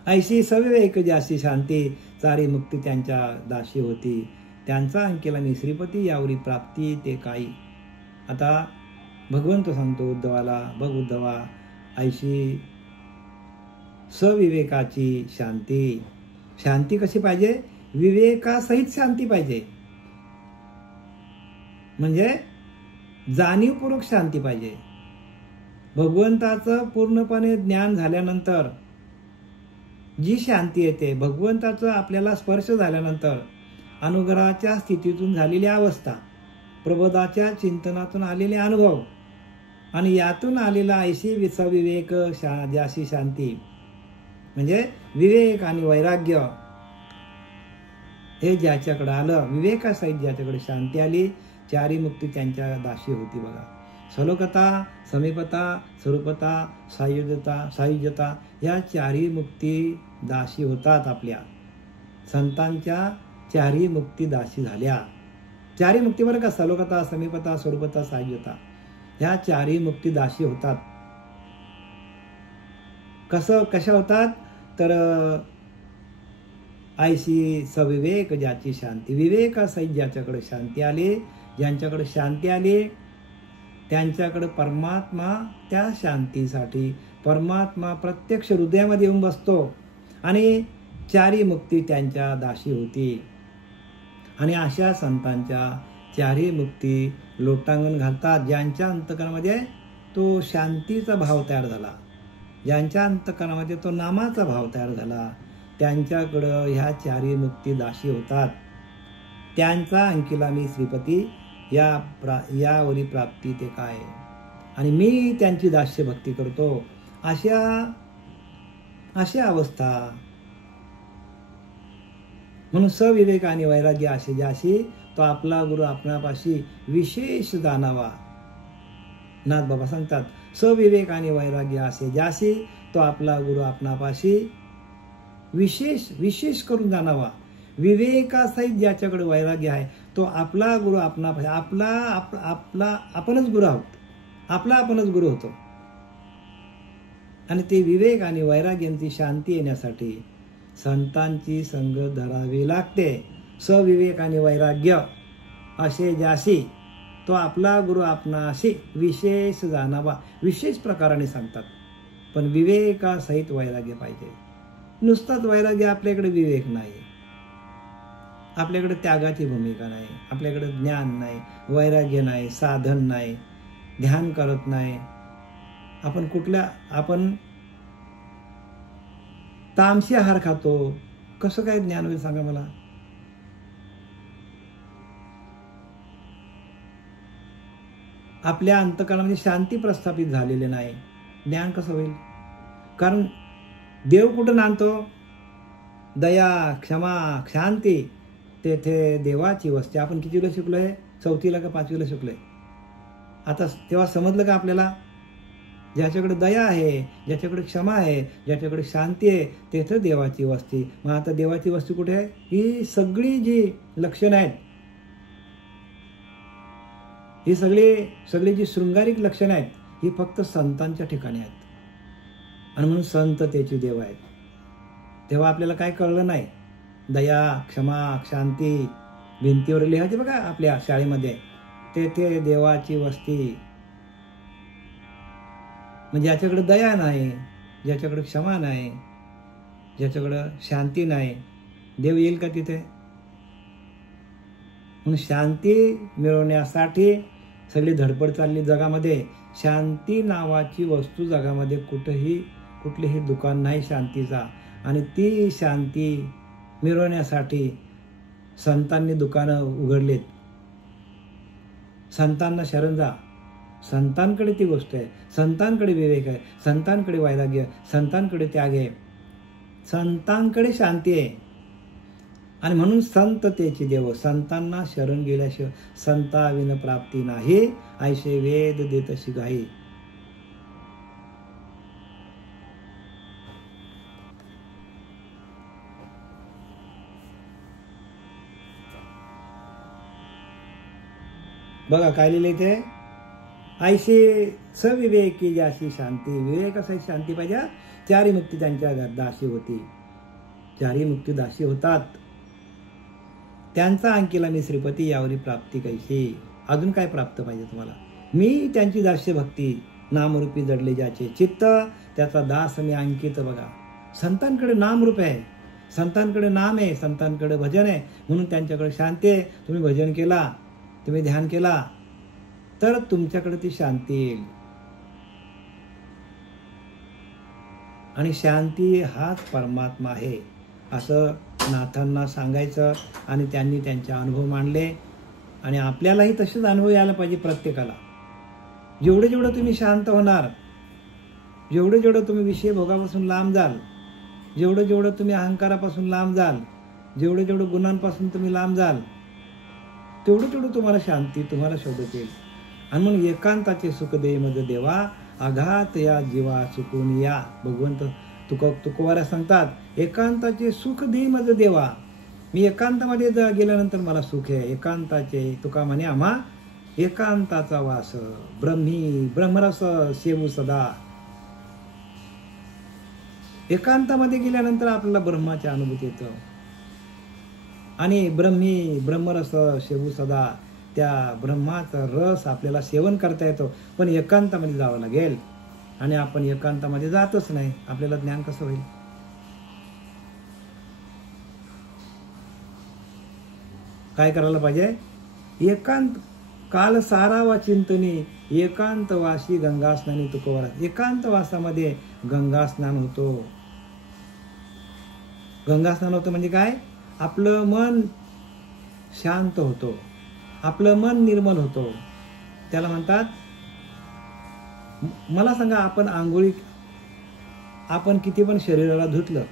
ऐशी सविवेक जासी शांती, चारी मुक्ती त्यांच्या दाशी होती. त्यांचा अंकेला श्रीपती यावरी प्राप्ती ते काही. आता भगवंत सांगतो उद्धवाला, बघ उद्धवा, ऐशी सविवेकाची शांती. शांती कशी पाहिजे? विवेकासहित शांती पाहिजे, म्हणजे जाणीवपूर्वक शांती पाहिजे. भगवंताचं पूर्णपणे ज्ञान झाल्यानंतर जी शांती येते, भगवंताचं आपल्याला स्पर्श झाल्यानंतर अनुग्रहाच्या स्थितीतून झालेली अवस्था, प्रबोधाच्या चिंतनातून आलेले अनुभव आणि यातून आलेला ऐशी सविवेक ज्याशी शांती, म्हणजे विवेक आणि वैराग्य हे ज्याच्याकडे आलं, विवेकासहित ज्याच्याकडे शांती आली, चारी मुक्ती त्यांच्या दाशी होती. बघा, सलोकता, समीपता, स्वरूपता, सायुज्यता या चारी मुक्ती दाशी होतात. आपल्या संतांच्या चारी मुक्ती दाशी झाल्या. चारी मुक्ती बरं का, सलोकता, समीपता, स्वरूपता, सायुज्यता ह्या चारी मुक्ती दाशी होतात. कशा होतात? तर ऐशी सविवेक ज्याची शांती, विवेकासहित ज्याच्याकडे शांती आली, ज्यांच्याकडे शांती आली त्यांच्याकडे परमात्मा, त्या शांतीसाठी परमात्मा प्रत्यक्ष हृदयामध्ये येऊन बसतो आणि चारी मुक्ती त्यांच्या दाशी होती. आणि अशा संतांच्या चारी मुक्ती लोटांगण घालतात ज्यांच्या अंतकरणामध्ये तो शांतीचा भाव तयार झाला, ज्यांच्या अंतकरणामध्ये तो नामाचा भाव तयार झाला, त्यांच्याकडं ह्या चारी मुक्ती दाशी होतात. त्यांचा अंकिला मी श्रीपती, यावरी प्राप्ती ते काय, आणि मी त्यांची दास्य भक्ती करतो. अशा अवस्था म्हणून सविवेक आणि वैराग्य असे ज्याशी तो आपला गुरु आपणापाशी विशेष जाणावा. नाथ बाबा सांगतात, सविवेक आणि वैराग्य असे ज्याशी तो आपला गुरु आपणापाशी विशेष करून जाणावा. विवेकासहित ज्याच्याकडे वैराग्य आहे तो आपला गुरु आपणापाशी, आपणच गुरु आहोत, आपणच गुरु होतो. आणि ते विवेक आणि वैराग्यांची शांती येण्यासाठी संतांची संगत धरावी लागते. सविवेक आणि वैराग्य असे ज्याशी तो आपला गुरु आपणाशी विशेष जाणावा, विशेष प्रकाराने सांगतात. पण विवेकासहित वैराग्य पाहिजे. नुसताच वैराग्य, आपल्याकडे विवेक नाही, आपल्याकडे त्यागाची भूमिका नाही, आपल्याकडे ज्ञान नाही, वैराग्य नाही, साधन नाही, ध्यान करत नाही, आपण तामसी आहार खातो, कसं काय ज्ञान होईल सांगा मला? आपल्या अंतकरणामध्ये शांती प्रस्थापित झालेली नाही, ज्ञान कसं होईल? कारण देव कुठं आणतो? दया, क्षमा, शांती, तेथे देवाची वस्ती. आपण कितीला शिकलोय? 4थीला का 5वीला शिकलोय? आता तेव्हा समजलं का आपल्याला? ज्याच्याकडे दया आहे, ज्याच्याकडे क्षमा आहे, ज्याच्याकडे शांती आहे, तेथे देवाची वस्ती. मग आता देवाची वस्ती कुठे आहे? ही सगळी जी लक्षणं आहेत, ही सगळी जी शृंगारिक लक्षणं आहेत, ही फक्त संतांच्या ठिकाणी आहेत. आणि म्हणून संत त्याची देव आहेत. तेव्हा आपल्याला काय कळलं नाही? दया, क्षमा, शांती भिंतीवर लिहायची बघा आपल्या शाळेमध्ये, तेथे देवाची वस्ती. म्हणजे ज्याच्याकडे दया नाही, ज्याच्याकडे क्षमा नाही, ज्याच्याकडे शांती नाही, देव येईल का तिथे? म्हणून शांती मिळवण्यासाठी सगळी धडपड चालली जगामध्ये. शांती नावाची वस्तू जगामध्ये कुठलेही दुकान नाही शांतीचा. आणि ती शांती मिळवण्यासाठी संतांनी दुकानं उघडलीत. संतांना शरण जा, संतांकडे ती गोष्ट आहे, संतांकडे विवेक आहे, संतांकडे वैराग्य, संतांकडे त्याग आहे, संतांकडे शांती आहे. आणि म्हणून संत तेची देव, संतांना शरण गेल्याशिवाय संताविन प्राप्ती नाही, ऐसे वेद देतशी गाई. बघा काय लिहिले ते, ऐशी सविवेकी ज्याशी शांती, विवेकासहित शांती पाहिजे. चारी मुक्ती त्यांच्या दाशी होती, चारी मुक्ती दाशी होतात. त्यांचा अंकिला मी श्रीपती, यावरी प्राप्ती कैशी. अजून काय प्राप्त पाहिजे तुम्हाला? मी त्यांची दास्य भक्ती नामरूपी जडले ज्याचे चित्त त्याचा दास मी अंकित. बघा, संतांकडे नामरूप आहे, संतांकडे नाम आहे, संतांकडे भजन आहे, म्हणून त्यांच्याकडे शांती आहे. तुम्ही भजन केला, तुम्ही ध्यान केला तर तुमच्याकडे ती शांती येईल. आणि शांती हाच परमात्मा आहे असं नाथांना सांगायचं. आणि त्यांनी त्यांचे अनुभव मांडले आणि आपल्यालाही तसेच अनुभव यायला पाहिजे प्रत्येकाला. जेवढं जेवढं तुम्ही शांत होणार, जेवढं जेवढं तुम्ही विषय भोगापासून लांब जाल, जेवढं जेवढं तुम्ही अहंकारापासून लांब जाल, जेवढं जेवढं गुणांपासून तुम्ही लांब जाल, तेवढं तेवढं तुम्हाला शांती तुम्हाला शोधत येईल. आणि म्हणून एकांताचे सुख दे मज देवा, आघात या जीवा चुकून या. भगवंत तुकोबारा सांगतात, एकांताचे सुख दे मज देवा. मी एकांतामध्ये गेल्यानंतर मला सुख आहे. एकांताचे तुका म्हणे आम्हा एकांताचा वास, ब्रह्मी ब्रह्मरस सेवू सदा. एकांतामध्ये गेल्यानंतर आपल्याला ब्रह्माची अनुभूती येतं. आणि ब्रह्मी ब्रह्मरस सेवू सदा, त्या ब्रह्माचा रस आपल्याला सेवन करता येतो. पण एकांतामध्ये जावं लागेल. आणि आपण एकांतामध्ये जातच नाही, आपल्याला ज्ञान कसं होईल? काय करायला पाहिजे? एकांत काल सारावा चिंतनी, एकांतवासी गंगा स्नानी तुकोबारा. एकांतवासामध्ये गंगा स्नान होतो. गंगा स्नान होतं म्हणजे काय? आपलं मन शांत होतो, आपलं मन निर्मल होतो. त्याला म्हणतात, मला सांगा, आपण किती पण शरीराला धुतलं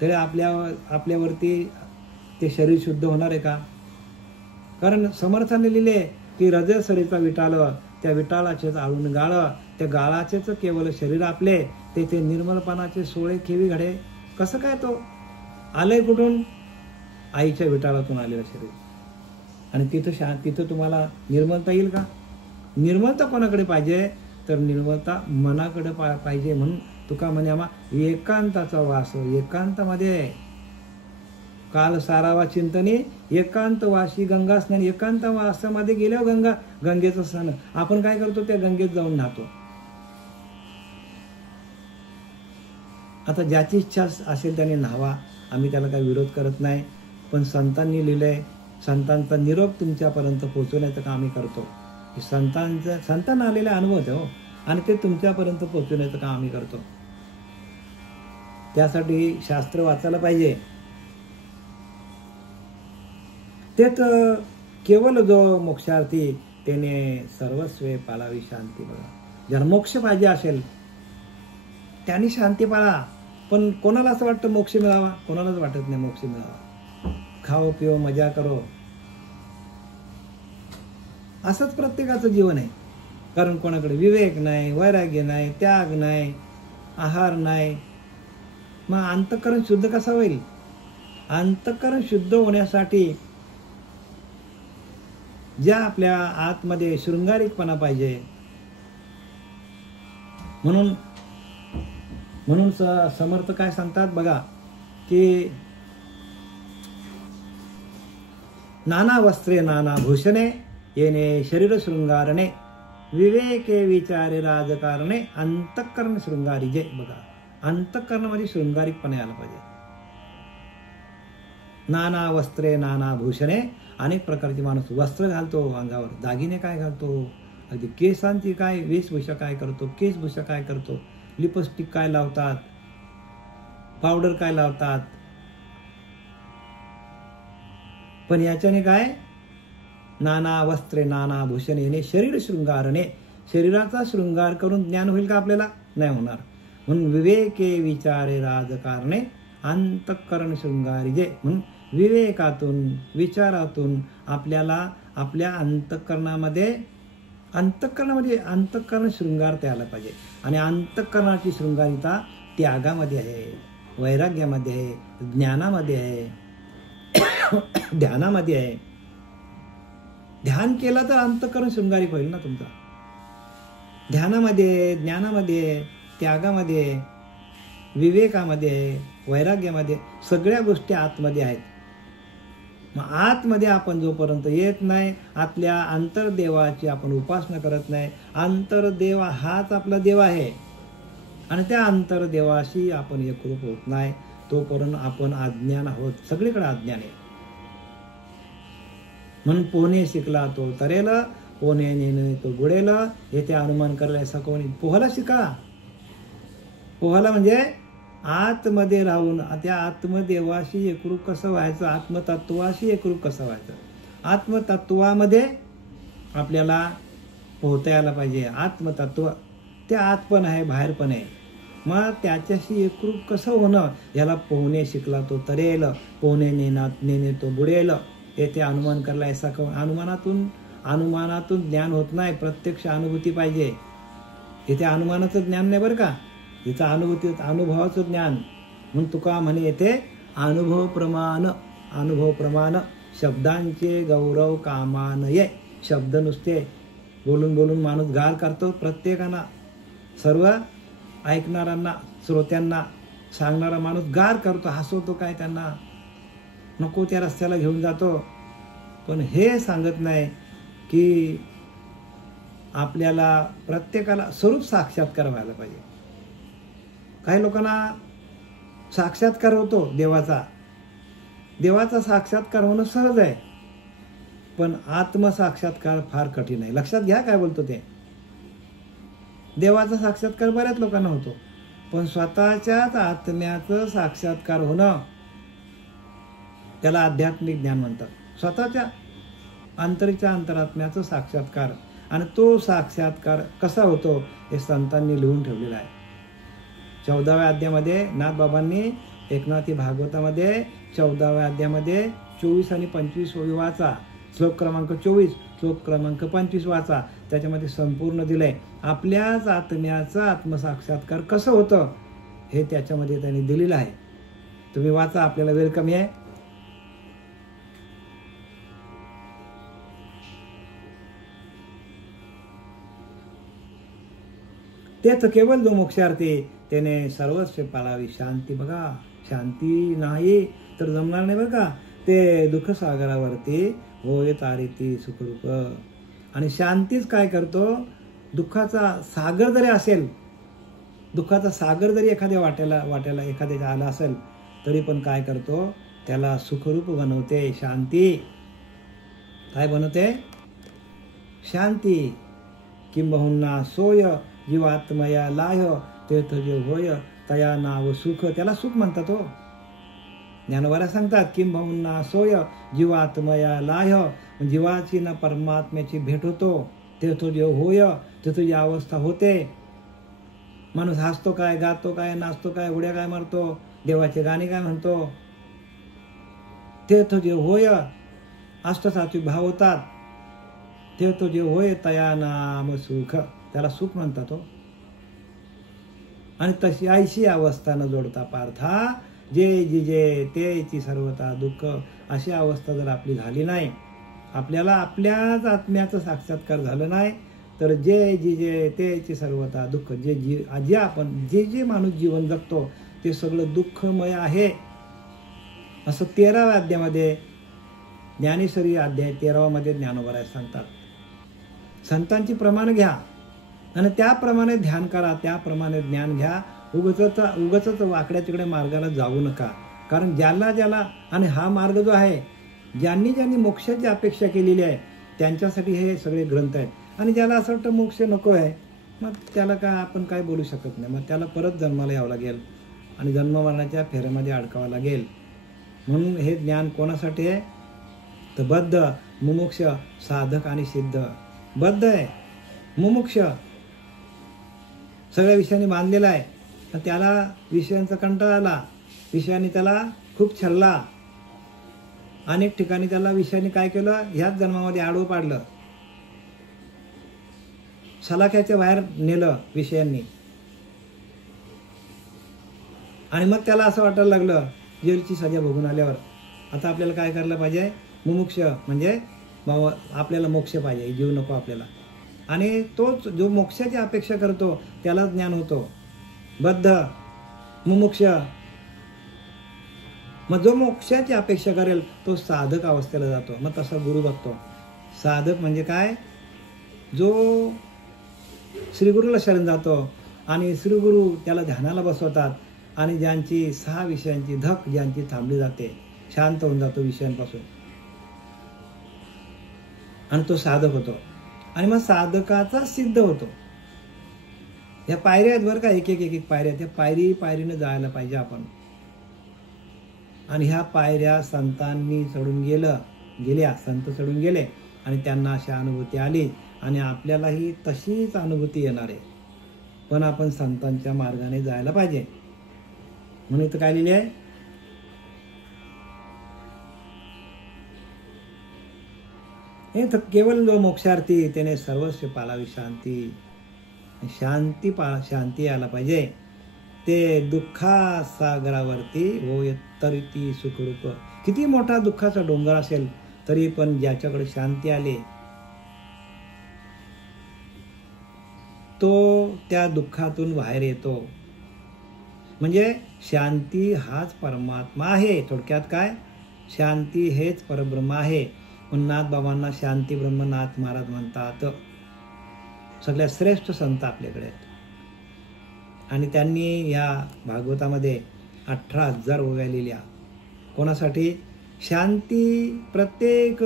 तरी आपल्यावरती ते शरीर शुद्ध होणार आहे का? कारण समर्थाने लिहिले की हृदय सरीचा विटालं, त्या विटालाचेच आळून गाळ, त्या गाळाचेच केवळ शरीर आपले, ते निर्मलपणाचे सोळे केवी घडे. कसं काय? तो आलंय कुठून? आईच्या विटाळातून आलेलं शरीर. आणि तिथं तुम्हाला निर्मलता येईल का? निर्मलता कोणाकडे पाहिजे? तर निर्मलता मनाकडे पाहिजे. म्हणून तुका म्हणे आम्हा एकांताचा वास. एकांतामध्ये काल सारावा चिंतने, एकांतवासी गंगा स्नान. एकांत वासामध्ये गेल्यावर गंगेचं स्नान. आपण काय करतो? त्या गंगेत जाऊन न्हातो. आता ज्याची इच्छा असेल त्याने न्हावा, आम्ही त्याला काही विरोध करत नाही. पण संतांनी लिहिलंय, संतांचा निरोप तुमच्यापर्यंत पोहोचवण्याचं काम आम्ही करतो. संतांना आलेले अनुभव होते हो, आणि ते तुमच्यापर्यंत पोहोचवण्याचं काम आम्ही करतो. त्यासाठी शास्त्र वाचायला पाहिजे. तेच केवळ जो मोक्षार्थी त्याने सर्वस्वे पाळावी शांती. बघा, ज्याला मोक्ष पाहिजे असेल त्याने शांती पाळा. पण कोणाला असं वाटतं मोक्ष मिळावा? कोणालाच वाटत नाही मोक्ष मिळावा. खाओ पिओ मजा करो, असंच प्रत्येकाचं जीवन आहे. कारण कोणाकडे विवेक नाही, वैराग्य नाही, त्याग नाही, आहार नाही. मग अंतःकरण शुद्ध कसं होईल? अंतःकरण शुद्ध होण्यासाठी ज्या आपल्या आतमध्ये शृंगारिकपणा पाहिजे. म्हणून समर्थ काय सांगतात बघा, की नाना वस्त्रे नाना भूषणे, येणे शरीर शृंगारणे, विवेके विचारे राजकारणे, अंतःकरण शृंगारी जे. बघा, अंतःकरणामध्ये शृंगारिकपणा यायला पाहिजे. नाना वस्त्रे नाना भूषणे, अनेक प्रकारचे माणूस वस्त्र घालतो, अंगावर दागिने काय घालतो, अगदी केसांची काय वेशभूषा काय करतो, केसभूषा काय करतो, लिपस्टिक काय लावतात, पावडर काय लावतात. पण याच्याने काय? नाना वस्त्रे नाना भूषण येणे शरीर शृंगारणे. शरीराचा शृंगार करून ज्ञान होईल का? आपल्याला नाही होणार. म्हणून विवेके विचारे राजकारणे, अंतःकरण शृंगारी जे. म्हणून विवेकातून विचारातून आपल्याला आपल्या अंतःकरणामध्ये अंतःकरण शृंगारता आला पाहिजे. आणि अंतःकरणाची शृंगारिता त्यागामध्ये आहे, वैराग्यामध्ये आहे, ज्ञानामध्ये आहे, ध्यानामध्ये आहे. ध्यान केलं तर अंतःकरण शृंगारिक होईल ना तुमचा. ध्यानामध्ये, ज्ञानामध्ये, त्यागामध्ये, विवेकामध्ये, वैराग्यामध्ये सगळ्या गोष्टी आतमध्ये आहेत. मग आतमध्ये आपण जोपर्यंत येत नाही, आतल्या अंतर्देवाची आपण उपासना करत नाही, अंतर्देव हाच आपला देव आहे, आणि त्या अंतर्देवाशी आपण एकरूप होत नाही, तोपर्यंत आपण अज्ञान आहोत. सगळीकडे अज्ञान आहे. म्हणून पोहणे शिकला तो तरेल, पोहणे नेणे तो बुडेल. येथे अनुमान करायला सकोणी. पोहायला शिका. पोहायला म्हणजे आतमध्ये राहून त्या आत्मदेवाशी एकरूप कसं व्हायचं, आत्मतत्वाशी एकरूप कसं व्हायचं. आत्मतत्वामध्ये आपल्याला पोहता यायला पाहिजे. आत्मतत्व ते आत पण आहे, बाहेर पण आहे. मग त्याच्याशी एकरूप कसं होणं, याला पोहणे शिकला तो तरेल, पोहणे नेणे तो बुडेल. येथे अनुमान करायला ऐसा अनुमानातून ज्ञान होत नाही, प्रत्यक्ष अनुभूती पाहिजे. इथे अनुमानाचं ज्ञान नाही बरं का, इथं अनुभवाचं ज्ञान. म्हणून तुका म्हणे येथे अनुभव प्रमाण शब्दांचे गौरव कामानये. शब्द नुसते बोलून माणूस गार करतो. प्रत्येकांना, सर्व ऐकणाऱ्यांना, श्रोत्यांना सांगणारा माणूस गार करतो, हसवतो, काय त्यांना नको त्या रस्त्याला घेऊन जातो. पण हे सांगत नाही की आपल्याला प्रत्येकाला स्वरूप साक्षात्कार व्हायला पाहिजे. काही लोकांना साक्षात्कार होतो देवाचा साक्षात्कार होणं सहज आहे, पण आत्मसाक्षात्कार फार कठीण आहे. लक्षात घ्या काय बोलतो ते. देवाचा साक्षात्कार बऱ्याच लोकांना होतो, पण स्वतःच्याच आत्म्याचं साक्षात्कार होणं, त्याला आध्यात्मिक ज्ञान म्हणतात. स्वतःच्या अंतरात्म्याचं साक्षात्कार. आणि तो साक्षात्कार कसा होतो हे संतांनी लिहून ठेवलेला आहे. 14व्या अध्यायामध्ये नाथबाबांनी एकनाथी भागवतामध्ये 14व्या अध्यायामध्ये 24 आणि 25 वाचा. श्लोक क्रमांक 24, श्लोक क्रमांक 25 वाचा. त्याच्यामध्ये संपूर्ण दिलंय. आपल्याच आत्म्याचं आत्मसाक्षात्कार कसं होतं हे त्याच्यामध्ये त्यांनी दिलेलं आहे. तुम्ही वाचा, आपल्याला वेळ कमी आहे. तेच केवळ जो मोक्षार्थी त्याने सर्वस्व पाळावी. शांती बघा, शांती नाही तर जमणार नाही बरं का. ते दुःख सागरावरती होय तारिती सुखरूप. आणि शांतीच काय करतो, दुःखाचा सागर जरी असेल, दुःखाचा सागर जरी एखाद्या वाट्याला एखाद्याच्या आला असेल, तरी पण काय करतो, त्याला सुखरूप बनवते. शांती काय बनवते, शांती. किंबहुना सोय जीवात्मया लाय, तेथ जे होय तया नाव सुख. त्याला सुख म्हणतात हो. ज्ञानोबा सांगतात किंबहुना सोय जीवात्मया लाय, जीवाची ना परमात्म्याची भेट होतो. तेथ जे होय, तेथ जी अवस्था होते. माणूस हसतो काय, गातो काय, नाचतो काय, उड्या काय मारतो, देवाचे गाणे काय म्हणतो. तेथ जे होय, अष्टसात्विक भाव होतात. तेथ जे होय तया नाम सुख. त्याला सुख म्हणतात हो. आणि तशी ऐशी अवस्था न जोडता पार्था, जे जिजे तेची सर्वता दुःख. अशी अवस्था जर आपली झाली नाही, आपल्याला आपल्याच आत्म्याचं साक्षात्कार झालं नाही, तर जे जिजे तेची सर्वता दुःख. जे माणूस जीवन जगतो ते सगळं दुःखमय आहे. असं 13व्या अध्यायामध्ये ज्ञानेश्वरी अध्याय 13वामध्ये ज्ञानोबा सांगतात. संतांची प्रमाण घ्या आणि त्याप्रमाणे ध्यान करा, त्याप्रमाणे ज्ञान घ्या. उगच वाकड्या तिकडे मार्गाला जाऊ नका. कारण ज्याला आणि हा मार्ग जो आहे, ज्यांनी मोक्षाची अपेक्षा केलेली आहे त्यांच्यासाठी हे सगळे ग्रंथ आहेत. आणि ज्याला असं वाटतं मोक्ष नको आहे, मग त्याला काय आपण काय बोलू शकत नाही. मग त्याला परत जन्माला यावं लागेल आणि जन्ममरणाच्या फेऱ्यामध्ये अडकावं लागेल. म्हणून हे ज्ञान कोणासाठी आहे, तर बद्ध, मुमुक्ष, साधक आणि सिद्ध. बद्ध आहे, मुमुक्ष सगळ्या विषयांनी बांधलेला आहे. त्याला विषयांचा कंटाळा आला, विषयाने त्याला खूप छल्ला. अनेक ठिकाणी त्याला विषयाने काय केलं, ह्याच जन्मामध्ये आडवं पाडलं, सलाख्याच्या बाहेर नेलं विषयांनी. आणि मग त्याला असं वाटायला लागलं जेलची सजा भोगून आल्यावर आता आपल्याला काय करायला पाहिजे, मुमुक्ष म्हणजे बाबा आपल्याला मोक्ष पाहिजे, जीव नको आपल्याला. आणि तोच जो मोक्षाची अपेक्षा करतो त्याला ज्ञान होतो. बद्ध, मुमुक्ष मग जो मोक्षाची अपेक्षा करेल तो साधक अवस्थेला जातो. मग तसा गुरु बघतो. साधक म्हणजे काय? जो श्रीगुरूला शरण जातो आणि श्रीगुरू त्याला ध्यानाला बसवतात आणि ज्यांची 6 विषयांची धक ज्यांची थांबली जाते, शांत होऊन जातो विषयांपासून, आणि तो साधक होतो. आणि मग साधकाचा सिद्ध होतो. ह्या पायऱ्या आहेत बरं का, एक एक पायऱ्या. त्या पायरीनं जायला पाहिजे आपण. आणि ह्या पायऱ्या संतांनी चढून गेल्या, संत चढून गेले आणि त्यांना अशा अनुभूती आली आणि आपल्यालाही तशीच अनुभूती येणार आहे. पण आपण संतांच्या मार्गाने जायला पाहिजे. म्हणून इथं काय लिहिले आहे? हे तर केवळ जो मोक्षार्थी त्याने सर्वस्व पालावी शांती. शांती यायला पाहिजे. ते दुःखा सागरावरती होय तरी सुखरूप. किती मोठा दुःखाचा डोंगर असेल तरी पण ज्याच्याकडे शांती आली तो त्या दुःखातून बाहेर येतो. म्हणजे शांती हाच परमात्मा आहे. थोडक्यात काय? शांती हेच परब्रह्म आहे. नाथ बाबांना शांती ब्रह्मनाथ महाराज म्हणतात. सगळ्यात श्रेष्ठ संत आपल्याकडे आहेत. आणि त्यांनी या भागवतामध्ये 18,000 ओव्या लिहिल्या. कोणासाठी? शांती, प्रत्येक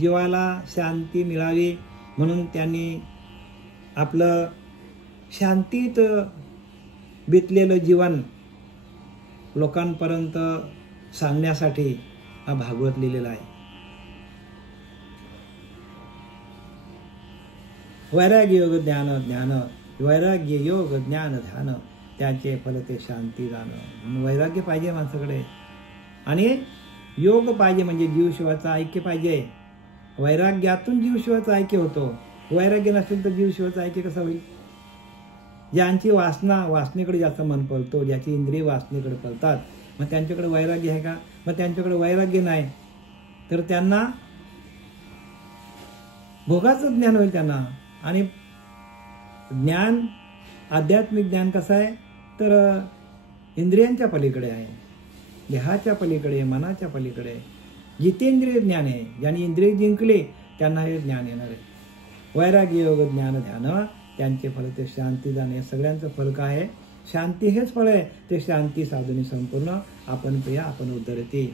जीवाला शांती मिळावी म्हणून त्यांनी आपलं शांतीत बितलेलं जीवन लोकांपर्यंत सांगण्यासाठी हा भागवत लिहिलेला आहे. वैराग्य योग ज्ञान वैराग्य योग ज्ञान ध्यान त्याचे फल ते शांती जाणं. वैराग्य पाहिजे माणसाकडे आणि योग पाहिजे, म्हणजे जीवशिवाचं ऐक्य पाहिजे. वैराग्यातून जीवशिवाचं ऐक्य होतो. वैराग्य नसेल तर जीवशिवाचं ऐक्य कसं होईल? ज्यांची वासनेकडे जास्त मन पळतो, ज्याची इंद्रिय वासनेकडे पळतात, मग त्यांच्याकडे वैराग्य आहे का? मग त्यांच्याकडे वैराग्य नाही तर त्यांना भोगाचं ज्ञान होईल त्यांना. आणि ज्ञान, आध्यात्मिक ज्ञान कसं आहे तर इंद्रियांच्या पलीकडे आहे, देहाच्या पलीकडे, मनाच्या पलीकडे. जितेंद्रिय ज्ञान आहे. ज्यांनी इंद्रिय जिंकले त्यांना हे ज्ञान येणार आहे. वैराग्य योग ज्ञान ध्यान त्यांचे फल ते शांती जाणे. सगळ्यांचं फल काय आहे? शांती हेच फळ आहे. ते शांती साधूनी संपूर्ण आपण प्रिया आपण उद्धरते.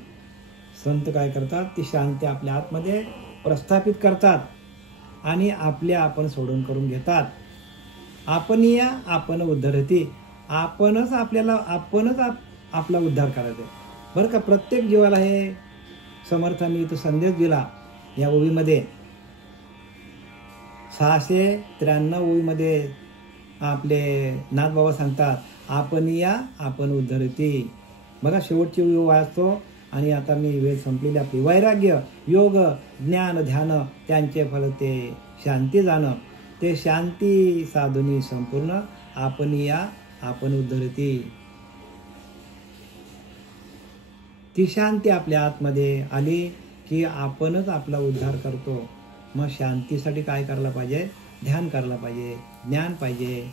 संत काय करतात? ती शांती आपल्या आतमध्ये प्रस्थापित करतात आणि आपल्या आपण सोडून करून घेतात. आपण या आपण उद्धरते. आपणच आपला उद्धार करायचा बरं का. प्रत्येक जीवाला हे समर्थांनी इथं संदेश दिला. या ओवीमध्ये 693 ओवीमध्ये आपले नाथबाबा सांगतात आपण या आपण उद्धरते. बघा शेवटची ओवी वाचतो आणि आता मी वेळ संपलेली आपली. वैराग्य योग ज्ञान ध्यान त्यांचे फल ते शांती जाणं. ते शांती साधुनी संपूर्ण आपण या आपण उद्धरते. ती शांती आपल्या आतमध्ये आली की आपणच आपला उद्धार करतो. मग शांतीसाठी काय करायला पाहिजे? ध्यान करायला पाहिजे, ज्ञान पाहिजे,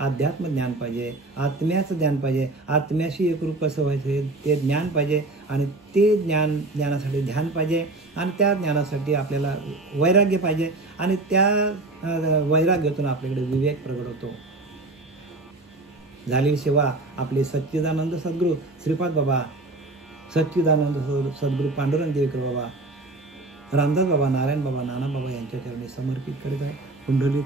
अध्यात्म ज्ञान पाहिजे, आत्म्याचं ज्ञान पाहिजे, आत्म्याशी एकरूप कसं व्हायचं ते ज्ञान पाहिजे. आणि ते ज्ञानासाठी ध्यान पाहिजे आणि त्या ज्ञानासाठी आपल्याला वैराग्य पाहिजे आणि त्या वैराग्यातून आपल्याकडे विवेक प्रगट होतो. झालेली सेवा आपले सच्चिदानंद सद्गुरू श्रीपाद बाबा, सच्चिदानंद सद्गुरू पांडुरंग देवकर बाबा, रामदास बाबा, नारायण बाबा, नाना बाबा यांच्या चरणी समर्पित करीत आहे. कुंडली